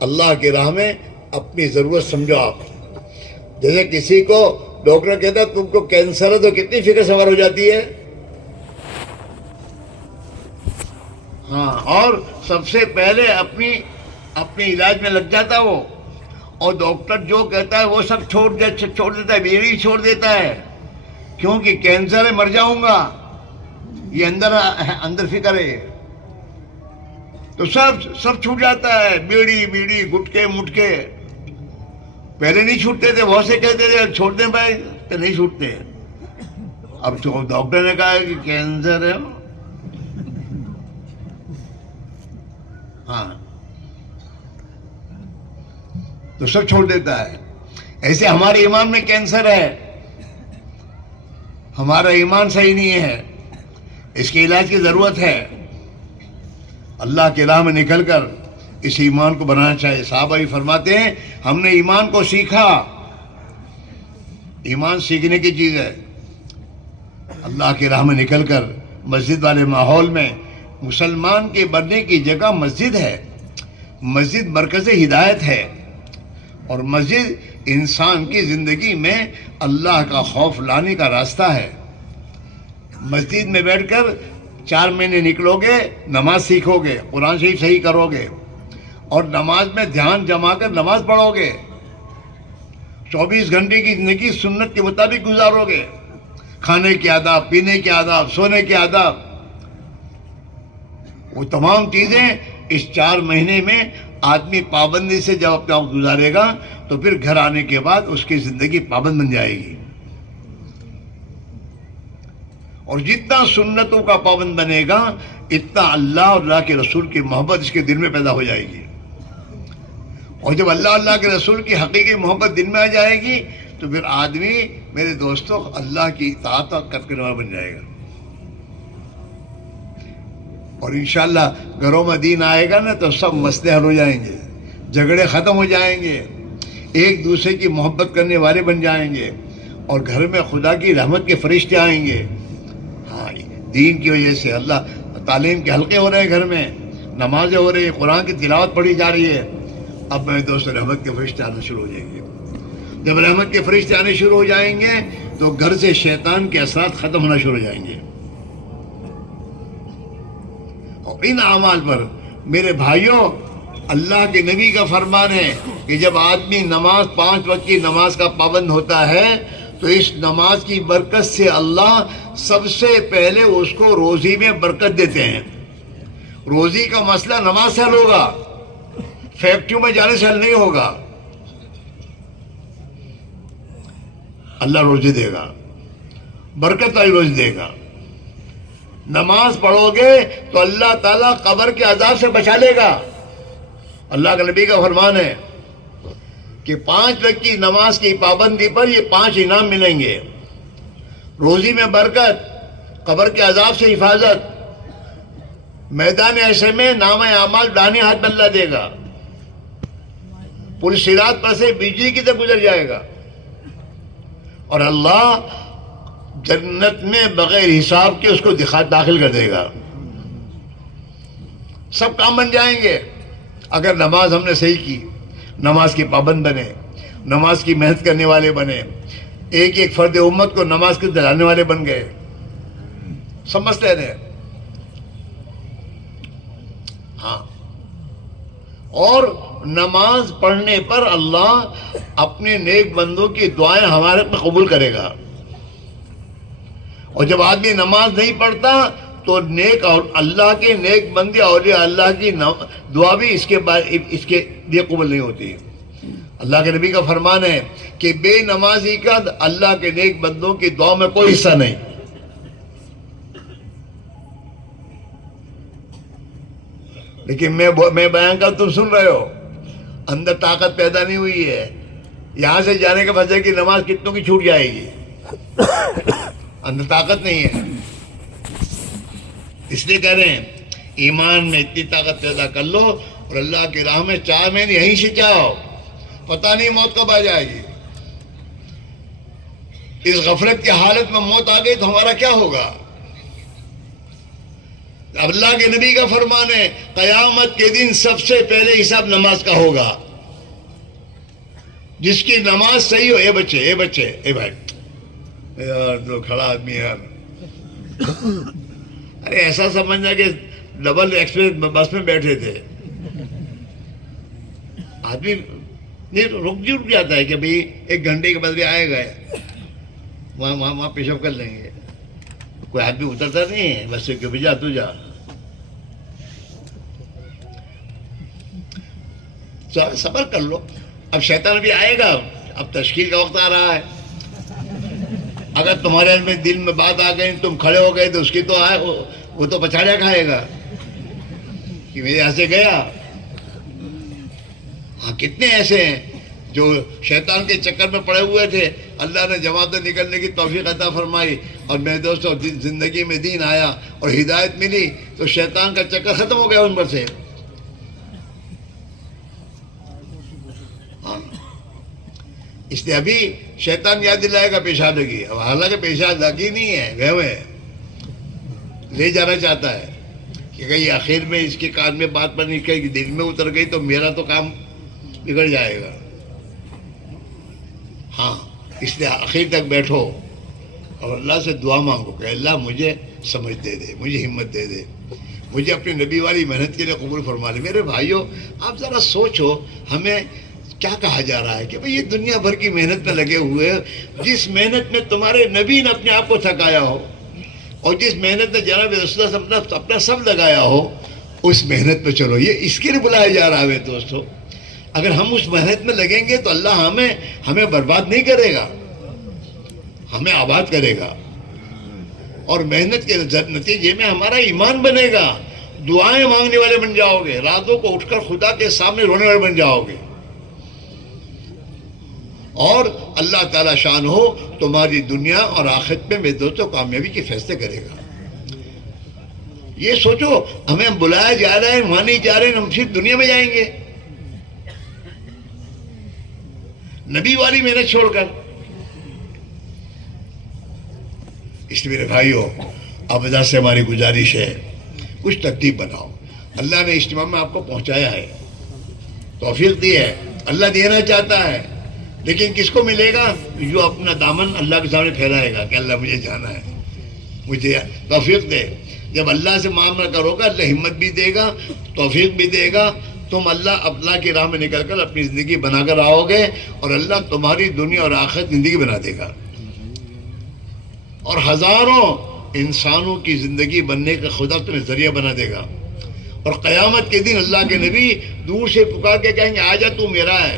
اللہ کی راہ میں اپنی ضرورت سمجھو. آپ جیسے کسی کو ڈاکٹر کہتا ہے تم کو کینسر ہے تو کتنی فکر سوار ہو جاتی ہے. ہاں، اور سب سے پہلے اپنی علاج میں لگ جاتا وہ، اور ڈاکٹر جو کہتا ہے وہ سب چھوڑ دیتا ہے، بیوی چھوڑ دیتا ہے. کیونکہ کینسر ہے، مر جاؤں گا، یہ اندر فکر ہے. تو سب چھوٹ جاتا ہے. بیڑی گٹکے مٹکے پہلے نہیں چھوٹتے تھے، بہت سے کہتے تھے چھوڑ دیں بھائی، تو نہیں چھوٹتے. اب ڈاکٹر نے کہا کہ کینسر ہے، ہاں، تو سب چھوڑ دیتا ہے. ایسے ہمارے ایمان میں کینسر ہے، ہمارا ایمان صحیح نہیں ہے، اس کے علاج کی ضرورت ہے. اللہ کے راہ میں نکل کر اس ایمان کو بنانا چاہیے. صحابہ بھی فرماتے ہیں ہم نے ایمان کو سیکھا. ایمان سیکھنے کی چیز ہے. اللہ کے راہ میں نکل کر مسجد والے ماحول میں مسلمان کے بننے کی جگہ مسجد ہے. مسجد مرکز ہدایت ہے، اور مسجد انسان کی زندگی میں اللہ کا خوف لانے کا راستہ ہے. مسجد میں بیٹھ کر 4 مہینے نکلو گے، نماز سیکھو گے، قرآن شریف صحیح کرو گے، اور نماز میں دھیان جما کر نماز پڑھو گے. 24 گھنٹے کی زندگی سنت کے مطابق گزارو گے. کھانے کے آداب، پینے کے آداب، سونے کے آداب، وہ تمام چیزیں اس 4 مہینے میں آدمی پابندی سے جب اپنا وقت گزارے گا تو پھر گھر آنے کے بعد اس کی زندگی پابند بن جائے گی. اور جتنا سنتوں کا پابند بنے گا اتنا اللہ اور اللہ کے رسول کی محبت اس کے دل میں پیدا ہو جائے گی. اور جب اللہ کے رسول کی حقیقی محبت دل میں آ جائے گی تو پھر آدمی میرے دوستوں اللہ کی اطاعت کرنے والا بن جائے گا. اور انشاءاللہ گھروں میں دین آئے گا نا تو سب مسئلے حل ہو جائیں گے، جھگڑے ختم ہو جائیں گے، ایک دوسرے کی محبت کرنے والے بن جائیں گے، اور گھر میں خدا کی رحمت کے فرشتے آئیں گے. ہاں، دین کی وجہ سے اللہ تعلیم کے حلقے ہو رہے ہیں، گھر میں نمازیں ہو رہی ہیں، قرآن کی تلاوت پڑھی جا رہی ہے. اب میرے دوست رحمت کے فرشتے آنا شروع ہو جائیں گے. جب رحمت کے فرشتے آنے شروع ہو جائیں گے تو گھر سے شیطان کے اثرات ختم ہونا شروع ہو جائیں گے. اور ان اعمال پر میرے بھائیوں اللہ کے نبی کا فرمان ہے کہ جب آدمی 5 وقت کی نماز کا پابند ہوتا ہے تو اس نماز کی برکت سے اللہ سب سے پہلے اس کو روزی میں برکت دیتے ہیں. روزی کا مسئلہ نماز سے حل ہوگا، فیکٹریوں میں جانے سے حل نہیں ہوگا. اللہ روزی دے گا، برکت والی روزی دے گا. نماز پڑھو گے تو اللہ تعالیٰ قبر کے عذاب سے بچا لے گا. اللہ کے نبی کا فرمان ہے کہ 5 وقت کی نماز کی پابندی پر یہ 5 انعام ملیں گے: روزی میں برکت، قبر کے عذاب سے حفاظت، میدان ایسے میں نام اعمال دانے ہاتھ میں اللہ دے گا، پوری صراط پر سے بجلی کی طرح گزر جائے گا، اور اللہ جنت میں بغیر حساب کے اس کو داخل کر دے گا. سب کام بن جائیں گے اگر نماز ہم نے صحیح کی، نماز کی پابند بنے، نماز کی محنت کرنے والے بنے، ایک ایک فرد امت کو نماز کے دلانے والے بن گئے. سمجھتے ہیں؟ ہاں. اور نماز پڑھنے پر اللہ اپنے نیک بندوں کی دعائیں ہمارے پر قبول کرے گا. اور جب آدمی نماز نہیں پڑھتا تو نیک اور اللہ کے نیک بندے اولیاء اللہ کی دعا بھی اس کے لیے قبول نہیں ہوتی. اللہ کے نبی کا فرمان ہے کہ بے نمازی کا اللہ کے نیک بندوں کی دعا میں کوئی حصہ نہیں. لیکن میں بیان کر تم سن رہے ہو، اندر طاقت پیدا نہیں ہوئی ہے. یہاں سے جانے کے بجائے کہ نماز کتنوں کی چھوٹ جائے گی، اندر طاقت نہیں ہے. اس لیے کہہ رہے ہیں ایمان میں اتنی طاقت پیدا کر لو اور اللہ کی راہ میں 4 مہینے یہیں سے جاؤ، پتہ نہیں موت کب آ جائے گی. اس غفلت کی حالت میں موت آ گئی تو ہمارا کیا ہوگا؟ اللہ کے نبی کا فرمان ہے قیامت کے دن سب سے پہلے حساب نماز کا ہوگا. جس کی نماز صحیح ہو، اے بچے اے بھائی یار تو کھڑا آدمی یار، ارے ایسا سمجھنا کہ ڈبل ایکسپریس بس میں بیٹھے تھے. آدمی نہیں رک جاتا ہے کہ بھئی 1 گھنٹے کے بعد بھی آئے گئے وہاں پیشاب کر لیں گے. کوئی آدمی اترتا نہیں ہے بس کہ بھی جا تو جا. صبر کر لو، اب شیطان بھی آئے گا، اب تشکیل کا وقت آ رہا ہے. اگر تمہارے دل میں بات آ گئی تم کھڑے ہو گئے تو اس کی تو وہ تو پچاڑیا کھائے گا کہ میرے یہاں سے گیا. ہاں کتنے ایسے ہیں جو شیطان کے چکر میں پڑے ہوئے تھے، اللہ نے جماعت نکلنے کی توفیق عطا فرمائی اور میرے دوستوں زندگی میں دین آیا اور ہدایت ملی تو شیطان کا چکر ختم ہو گیا ان پر سے. اس لیے ابھی شیطان یاد دلائے گا پیشادگی، اب حالانکہ پیشادگی نہیں ہے، وہم ہے، لے جانا چاہتا ہے کہ کہیں آخر میں اس کے کان میں بات پر نہیں کہیں دل میں اتر گئی تو میرا تو کام بگڑ جائے گا. ہاں اس لیے آخر تک بیٹھو اور اللہ سے دعا مانگو کہ اللہ مجھے سمجھ دے دے، مجھے ہمت دے دے، مجھے اپنے نبی والی محنت کے لیے قبول فرما لے. میرے بھائیوں آپ ذرا سوچو ہمیں کیا کہا جا رہا ہے کہ بھئی یہ دنیا بھر کی محنت میں لگے ہوئے، جس محنت میں تمہارے نبی نے اپنے آپ کو تھکایا ہو اور جس محنت میں جناب رسول اللہ اپنا سب لگایا ہو، اس محنت میں چلو. یہ اس کے لیے بلایا جا رہا ہے دوستو. اگر ہم اس محنت میں لگیں گے تو اللہ ہمیں برباد نہیں کرے گا، ہمیں آباد کرے گا. اور محنت کے نتیجے میں ہمارا ایمان بنے گا، دعائیں مانگنے والے بن جاؤ گے، راتوں کو اٹھ کر خدا کے سامنے رونے والے بن جاؤ گے. اور اللہ تعالیٰ شان ہو تمہاری دنیا اور آخرت میں میرے دوستوں کامیابی کے فیصلے کرے گا. یہ سوچو ہمیں بلایا جا رہا ہے، وہاں نہیں جا رہے ہیں، ہم صرف دنیا میں جائیں گے نبی والی محنت چھوڑ کر. اس لیے میرے بھائیوں ابدا سے ہماری گزارش ہے کچھ ترتیب بناؤ. اللہ نے اجتماع میں آپ کو پہنچایا ہے، توفیق دی ہے، اللہ دینا چاہتا ہے، لیکن کس کو ملے گا؟ جو اپنا دامن اللہ کے سامنے پھیلائے گا کہ اللہ مجھے جانا ہے، مجھے توفیق دے. جب اللہ سے معاملہ کرو گا اللہ ہمت بھی دے گا، توفیق بھی دے گا. تم اللہ کی راہ میں نکل کر اپنی زندگی بنا کر آؤ گے اور اللہ تمہاری دنیا اور آخرت زندگی بنا دے گا اور ہزاروں انسانوں کی زندگی بننے کا خدا تمہیں ذریعہ بنا دے گا. اور قیامت کے دن اللہ کے نبی دور سے پکار کے کہیں گے آجا تو میرا ہے.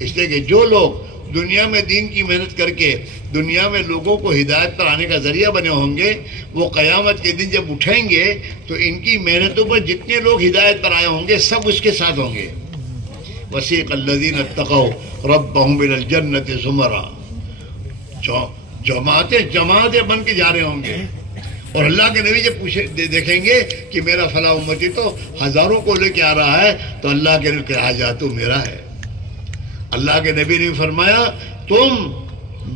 اس لیے کہ جو لوگ دنیا میں دین کی محنت کر کے دنیا میں لوگوں کو ہدایت پر آنے کا ذریعہ بنے ہوں گے، وہ قیامت کے دن جب اٹھیں گے تو ان کی محنتوں پر جتنے لوگ ہدایت پر آئے ہوں گے سب اس کے ساتھ ہوں گے. وسیق الذین اتقوا ربهم الى الجنة زمرا، جماعتیں بن کے جا رہے ہوں گے اور اللہ کے نبی جب دیکھیں گے کہ میرا فلاں امتی تو ہزاروں کو لے کے آ رہا ہے تو اللہ کے نبی کہا جا تو میرا ہے. اللہ کے نبی نے فرمایا تم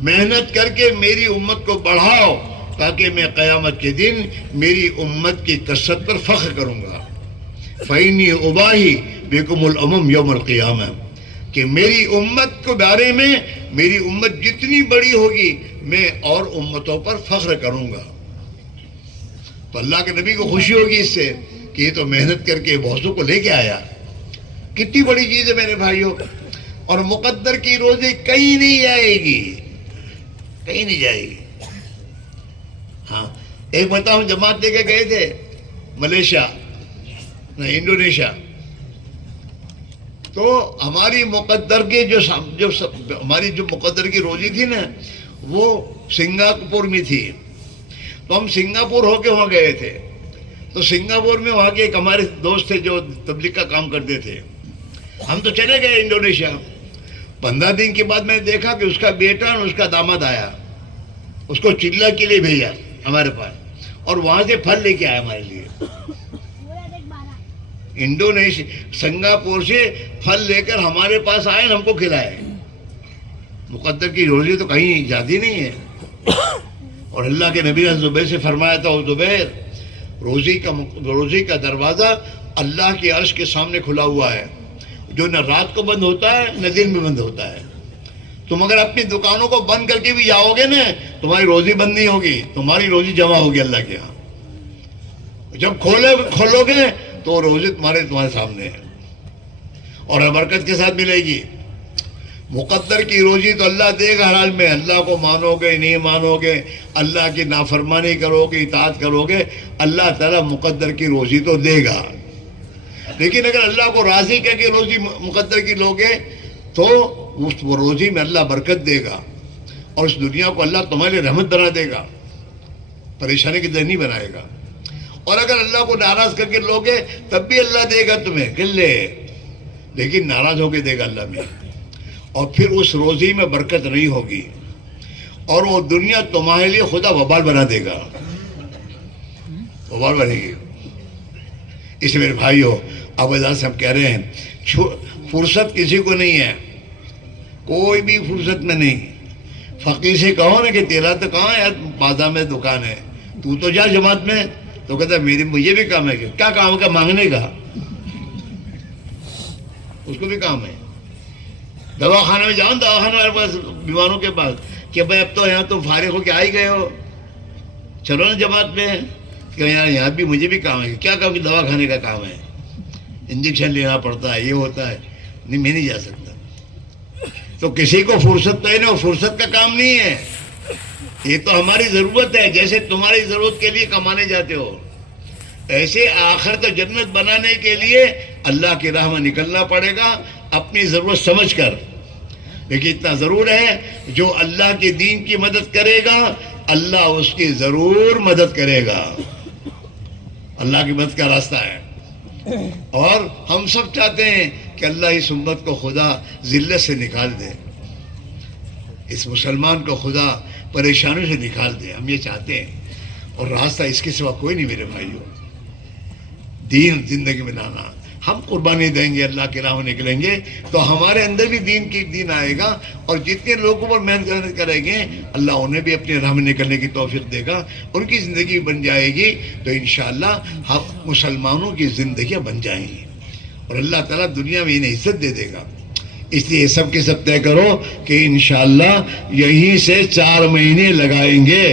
محنت کر کے میری امت کو بڑھاؤ تاکہ میں قیامت کے دن میری امت کی کثرت پر فخر کروں گا. فَإِنِّي أُبَاهِي بِكُمُ الْأُمَمَ يَوْمَ الْقِيَامَةِ کہ میری امت کے بارے میں میری امت جتنی بڑی ہوگی میں اور امتوں پر فخر کروں گا. تو اللہ کے نبی کو خوشی ہوگی اس سے کہ یہ تو محنت کر کے بہتوں کو لے کے آیا. کتنی بڑی چیز ہے میرے بھائیوں. اور مقدر کی روزی کہیں نہیں جائے گی, کہیں نہیں جائے گی. ہاں ایک بتاؤ, جماعت لے کے گئے تھے ملیشیا انڈونیشیا, تو ہماری مقدر کے ہماری جو مقدر کی روزی تھی نا وہ سنگاپور میں تھی. تو ہم سنگاپور ہو کے وہاں گئے تھے. تو سنگاپور میں وہاں کے ایک ہمارے دوست تھے جو تبلیغ کا کام کرتے تھے. ہم تو چلے گئے انڈونیشیا. 15 دن کے بعد میں نے دیکھا کہ اس کا بیٹا اور اس کا داماد آیا, اس کو چلا کے لیے بھیجا ہمارے پاس, اور وہاں سے پھل لے کے آیا ہمارے لیے. انڈونیشیا سنگاپور سے پھل لے کر ہمارے پاس آئے, ہم کو کھلائے. مقدر کی روزی تو کہیں جاتی نہیں ہے. اور اللہ کے نبی نے زبیر سے فرمایا تھا, زبیر روزی کا دروازہ اللہ کے عرش کے سامنے کھلا ہوا ہے, جو نہ رات کو بند ہوتا ہے نہ دن میں بند ہوتا ہے. تم اگر اپنی دکانوں کو بند کر کے بھی جاؤ گے نا تمہاری روزی بند نہیں ہوگی, تمہاری روزی جمع ہوگی اللہ کے ہاں. جب کھولو گے تو روزی تمہارے سامنے ہے اور برکت کے ساتھ ملے گی. مقدر کی روزی تو اللہ دے گا ہر حال میں. اللہ کو مانو گے نہیں مانو گے, اللہ کی نافرمانی کرو گے اطاعت کرو گے, اللہ تعالیٰ مقدر کی روزی تو دے گا. لیکن اگر اللہ کو راضی کر کے روزی مقدر کی لوگے تو اس روزی میں اللہ برکت دے گا, اور اس دنیا کو اللہ تمہارے لیے رحمت بنا دے گا, پریشانی کی در نہیں بنائے گا. اور اگر اللہ کو ناراض کر کے لوگے تب بھی اللہ دے گا تمہیں قلے, لیکن ناراض ہو کے دے گا اللہ میں. اور پھر اس روزی میں برکت نہیں ہوگی, اور وہ دنیا تمہارے لیے خدا وبال بنا دے گا, وبال بنے گی. اس میرے بھائیو اب سے ہم کہہ رہے ہیں فرصت کسی کو نہیں ہے, کوئی بھی فرصت میں نہیں. فقیر سے کہو نا کہ تیرا تو کہاں ہے بازار میں دکان ہے, تو جا جماعت میں, تو کہتا ہے مجھے بھی کام ہے. کیا کام کا مانگنے کا, اس کو بھی کام ہے. دوا خانے میں جاؤ, دوا خانے والے پاس بیماروں کے پاس کہ بھائی اب تو یہاں تم فارغ ہو کے آ ہی گئے ہو, چلو نا جماعت میں. کہ یہاں بھی مجھے بھی کام ہے. کیا کام کہ دوا کھانے کا کام ہے, انجیکشن لینا پڑتا ہے, یہ ہوتا ہے. نہیں میں نہیں جا سکتا. تو کسی کو فرصت تو ہے نا, فرصت کا کام نہیں ہے. یہ تو ہماری ضرورت ہے. جیسے تمہاری ضرورت کے لیے کمانے جاتے ہو, ایسے آخرت و جنت بنانے کے لیے اللہ کی راہ میں نکلنا پڑے گا اپنی ضرورت سمجھ کر. لیکن اتنا ضرور ہے جو اللہ کے دین کی مدد کرے گا اللہ اس کی ضرور مدد کرے گا. اللہ کی مدد کا راستہ ہے. اور ہم سب چاہتے ہیں کہ اللہ اس امت کو خدا ذلت سے نکال دے, اس مسلمان کو خدا پریشانی سے نکال دے. ہم یہ چاہتے ہیں, اور راستہ اس کے سوا کوئی نہیں میرے بھائیوں. دین زندگی میں لانا, ہم قربانی دیں گے, اللہ کی راہ میں نکلیں گے تو ہمارے اندر بھی دین آئے گا. اور جتنے لوگوں پر محنت کریں گے اللہ انہیں بھی اپنے راہ میں نکلنے کی توفیق دے گا, ان کی زندگی بن جائے گی تو انشاءاللہ ہم مسلمانوں کی زندگیاں بن جائیں گی, اور اللہ تعالیٰ دنیا میں انہیں عزت دے دے گا. اس لیے سب کے سب طے کرو کہ انشاءاللہ یہیں سے 4 مہینے لگائیں گے.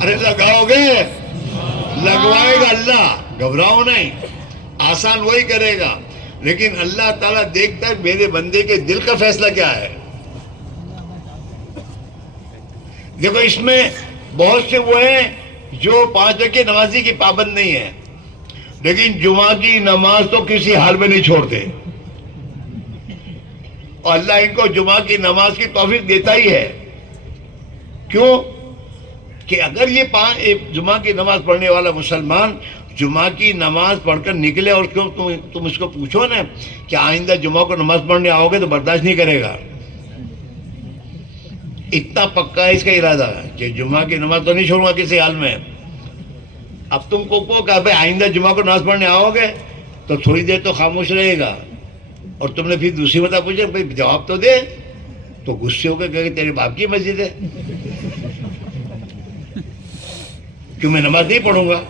ارے لگاؤ گے, لگوائے گا اللہ, گھبراؤ نہیں. آسان وہی کرے گا, لیکن اللہ تعالیٰ دیکھتا ہے میرے بندے کے دل کا فیصلہ کیا ہے. دیکھو اس میں بہت سے وہ ہیں جو 5 وقت کی نمازی کی پابند نہیں ہے, لیکن جمعہ کی نماز تو کسی حال میں نہیں چھوڑتے, اور اللہ ان کو جمعہ کی نماز کی توفیق دیتا ہی ہے. کیوں کہ اگر یہ جمعہ کی نماز پڑھنے والا مسلمان جمعہ کی نماز پڑھ کر نکلے, اور تم اس کو پوچھو نا کہ آئندہ جمعہ کو نماز پڑھنے آؤ گے تو برداشت نہیں کرے گا. اتنا پکا ہے اس کا ارادہ کہ جمعہ کی نماز تو نہیں چھوڑوں گا کسی حال میں. اب تم کو کہا بھائی آئندہ جمعہ کو نماز پڑھنے آؤ گے تو تھوڑی دیر تو خاموش رہے گا، اور تم نے پھر دوسری مرتبہ پوچھا بھائی جواب تو دے، تو غصے ہو کے کہے تیرے باپ کی مسجد ہے، کیوں میں نماز نہیں پڑھوں گا،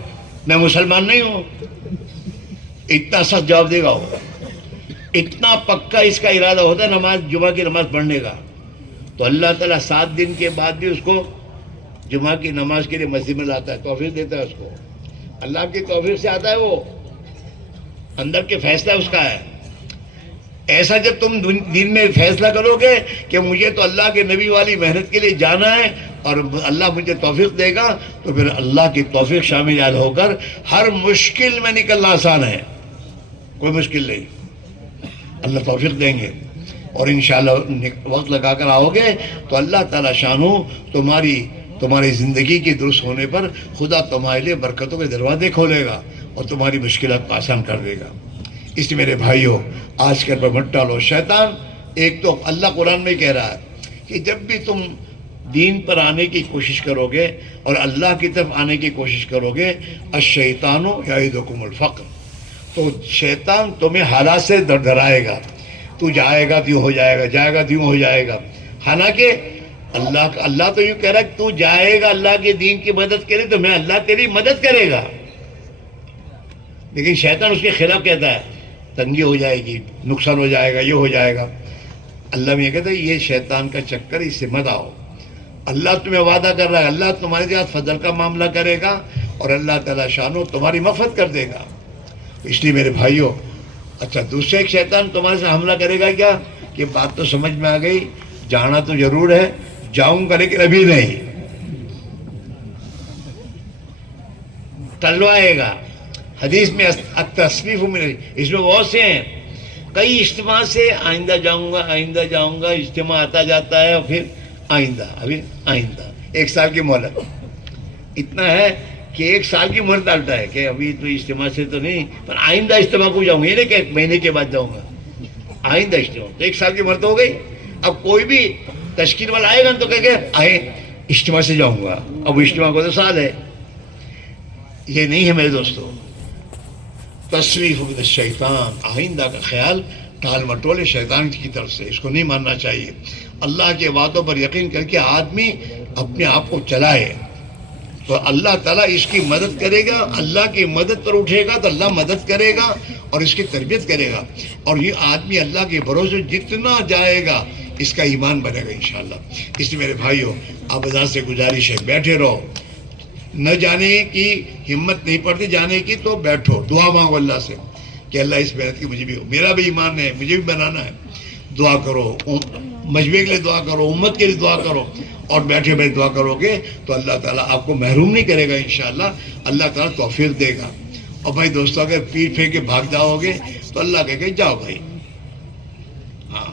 میں مسلمان نہیں ہوں؟ اتنا سخت جواب دے گا وہ، اتنا پکا اس کا ارادہ ہوتا ہے نماز جمعہ کی نماز پڑھنے کا. تو اللہ تعالیٰ 7 دن کے بعد بھی اس کو جمعہ کی نماز کے لیے مسجد میں لاتا ہے، توفیق دیتا ہے اس کو. اللہ کی توفیق سے آتا ہے وہ، اندر کے فیصلہ اس کا ہے. ایسا جب تم دین میں فیصلہ کرو گے کہ مجھے تو اللہ کے نبی والی محنت کے لیے جانا ہے اور اللہ مجھے توفیق دے گا، تو پھر اللہ کی توفیق شامل ہو کر ہر مشکل میں نکلنا آسان ہے، کوئی مشکل نہیں. اللہ توفیق دیں گے اور انشاءاللہ وقت لگا کر آؤ گے تو اللہ تعالیٰ شانو تمہاری زندگی کی درست ہونے پر خدا تمہارے لیے برکتوں کے دروازے کھولے گا اور تمہاری مشکلات کو آسان کر دے گا. اس لیے میرے بھائیوں آج کل پر مت ڈالو. شیطان ایک تو اللہ قرآن میں کہہ رہا ہے کہ جب بھی تم دین پر آنے کی کوشش کرو گے اور اللہ کی طرف آنے کی کوشش کرو گے، الشیطان یعدکم الفقر، تو شیطان تمہیں حالات سے ڈرائے گا. تو جائے گا تو یوں ہو جائے گا، جائے گا تو یوں ہو جائے گا. حالانکہ اللہ تو یوں کہہ رہا ہے کہ تو جائے گا اللہ کے دین کی مدد کرے تو میں اللہ تیری مدد کرے گا. لیکن شیطان اس کے خلاف کہتا ہے تنگی ہو جائے گی، نقصان ہو جائے گا، یہ ہو جائے گا. اللہ میں یہ کہتا ہے یہ شیطان کا چکر، اس سے مت آؤ. اللہ تمہیں وعدہ کر رہا ہے، اللہ تمہارے ساتھ فضل کا معاملہ کرے گا اور اللہ تعالیٰ شانو تمہاری مغفرت کر دے گا. اس لیے میرے بھائیوں، اچھا دوسرے ایک شیطان تمہارے سے حملہ کرے گا کیا کہ بات تو سمجھ میں آ گئی، جانا تو ضرور ہے، جاؤں گا لیکن ابھی نہیں، ٹلوائے گا. حدیث میں التصویف اس میں بہت سے ہیں، کئی اجتماع سے آئندہ جاؤں گا، اجتماع آتا جاتا ہے اور پھر آئندہ 1 سال کی مہلت. اتنا ہے کہ 1 سال کی مہلت ڈالتا ہے کہ ابھی تو اجتماع سے تو نہیں، پر آئندہ اجتماع کو جاؤں گا، یہ نہیں کہ 1 مہینے کے بعد جاؤں گا، آئندہ اجتماع. تو 1 سال کی مہلت ہو گئی. اب کوئی بھی تشکیل والا آئے گا تو کہ آئے اجتماع سے جاؤں گا، اب اجتماع کو تو سال ہے. یہ نہیں ہے میرے دوستو. تصریف من الشیطان، آئندہ کا خیال ٹال مٹول شیطان کی طرف سے، اس کو نہیں ماننا چاہیے. اللہ کے وعدوں پر یقین کر کے آدمی اپنے آپ کو چلائے تو اللہ تعالیٰ اس کی مدد کرے گا. اللہ کی مدد پر اٹھے گا تو اللہ مدد کرے گا اور اس کی تربیت کرے گا. اور یہ آدمی اللہ کے بھروسے جتنا جائے گا اس کا ایمان بنے گا انشاءاللہ. اس لیے میرے بھائیوں آبادان سے گزارش ہے بیٹھے رہو. نہ جانے کی ہمت نہیں پڑتی، جانے کی تو بیٹھو، دعا مانگو اللہ سے کہ اللہ اس محنت کی مجھے بھی، میرا بھی ایمان ہے، مجھے بھی بنانا ہے. دعا کرو، مجمع کے لیے دعا کرو، امت کے لیے دعا کرو، اور بیٹھے بیٹھے دعا کرو گے تو اللہ تعالیٰ آپ کو محروم نہیں کرے گا انشاءاللہ. اللہ تعالیٰ توفیق دے گا. اور بھائی دوستوں اگر پیٹ پھینک کے بھاگ جاؤ گے تو اللہ کہے گا جاؤ بھائی. ہاں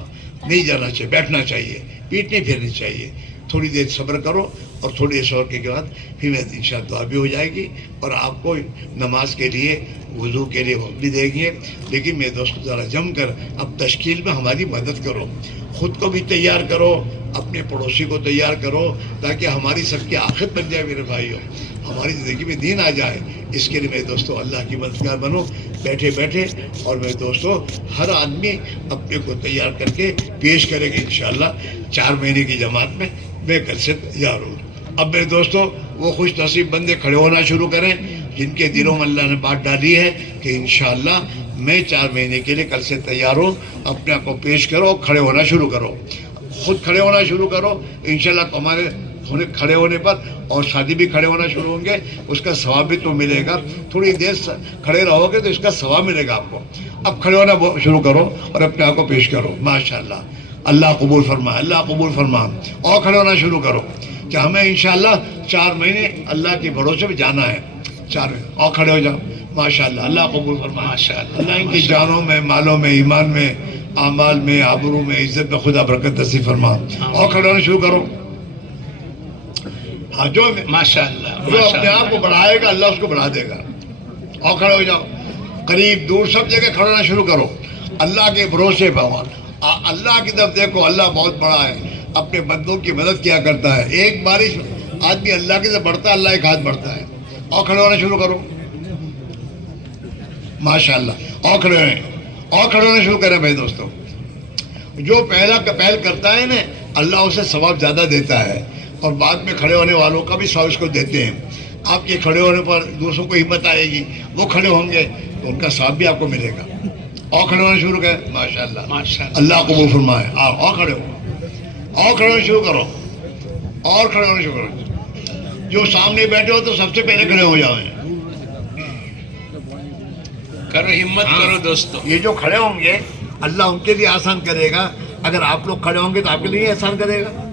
نہیں جانا چاہیے، بیٹھنا چاہیے، پیٹ نہیں پھیرنی چاہیے. تھوڑی دیر صبر کرو اور تھوڑی دیر صبر کے بعد پھر انشاءاللہ دعا بھی ہو جائے گی اور آپ کو نماز کے لیے وضو کے لیے وقت بھی دیں گے. لیکن میرے دوست ذرا جم کر اب تشکیل میں ہماری مدد کرو، خود کو بھی تیار کرو، اپنے پڑوسی کو تیار کرو تاکہ ہماری سب کی آخرت بن جائے. میرے بھائیوں ہماری زندگی میں دین آ جائے، اس کے لیے میرے دوستوں اللہ کی مددگار بنو بیٹھے بیٹھے. اور میرے دوستوں ہر آدمی اپنے کو تیار کر کے پیش کرے گا انشاءاللہ 4 مہینے کی جماعت میں. میں کل سے تیار ہوں. اب میرے دوستوں وہ خوش نصیب بندے کھڑے ہونا شروع کریں جن کے دلوں میں اللہ نے بات ڈالی ہے کہ انشاءاللہ میں 4 مہینے کے لیے کل سے تیار ہوں. اپنے آپ کو پیش کرو، کھڑے ہونا شروع کرو، خود کھڑے ہونا شروع کرو. انشاءاللہ تمہارے کھڑے ہونے پر اور شادی بھی کھڑے ہونا شروع ہوں گے، اس کا ثواب بھی تو ملے گا. تھوڑی دیر کھڑے رہو گے تو اس کا ثواب ملے گا آپ کو. اب کھڑے ہونا شروع کرو اور اپنے آپ کو پیش کرو. ماشاءاللہ اللہ قبول فرما، اللہ قبول فرما. اور کھڑے ہونا شروع کرو کہ ہمیں انشاءاللہ 4 مہینے اللہ کے بھروسے میں جانا ہے. 4 مہینے اور کھڑے ہو جاؤ. ماشاءاللہ اللہ قبول فرما. ماشاءاللہ اللہ ان کی جانوں میں، مالوں میں، ایمان میں، اعمال میں، آبرو میں، عزت میں خدا برکت نصیب فرما. اور کھڑے ہونا شروع کرو. ہاں جو ماشاءاللہ جو اپنے آپ کو بڑھائے گا اللہ اس کو بڑھا دے گا. اور کھڑے ہو جاؤ. قریب دور سب جگہ کھڑے ہونا شروع کرو. اللہ کے بھروسے پر اللہ کی طرف دیکھو. اللہ بہت بڑا ہے، اپنے بندوں کی مدد کیا کرتا ہے. ایک بارش آدمی اللہ کی طرف بڑھتا ہے، اللہ ایک ہاتھ بڑھتا ہے. اور کھڑے ہونا شروع کرو. ماشاء اللہ. اور کھڑے ہوئے, اور کھڑے ہونا شروع کریں بھائی دوستوں. جو پہل کرتا ہے نا اللہ اسے ثواب زیادہ دیتا ہے, اور بعد میں کھڑے ہونے والوں کا بھی ثواب اس کو دیتے ہیں. آپ کے کھڑے ہونے پر دوسروں کو ہمت آئے گی, وہ کھڑے ہوں گے تو ان کا ثواب بھی آپ کو ملے گا. اور کھڑے ہونا شروع کریں. ماشاء اللہ, اللہ قبول فرمائے. اور کھڑے ہو, اور کھڑے ہونا شروع کرو, اور کھڑے ہونا شروع کرو. جو سامنے بیٹھے ہو تو سب سے پہلے کھڑے ہو جائیں. کرو ہمت کرو دوستو. یہ جو کھڑے ہوں گے اللہ ان کے لیے آسان کرے گا. اگر آپ لوگ کھڑے ہوں گے تو آپ کے لیے آسان کرے گا.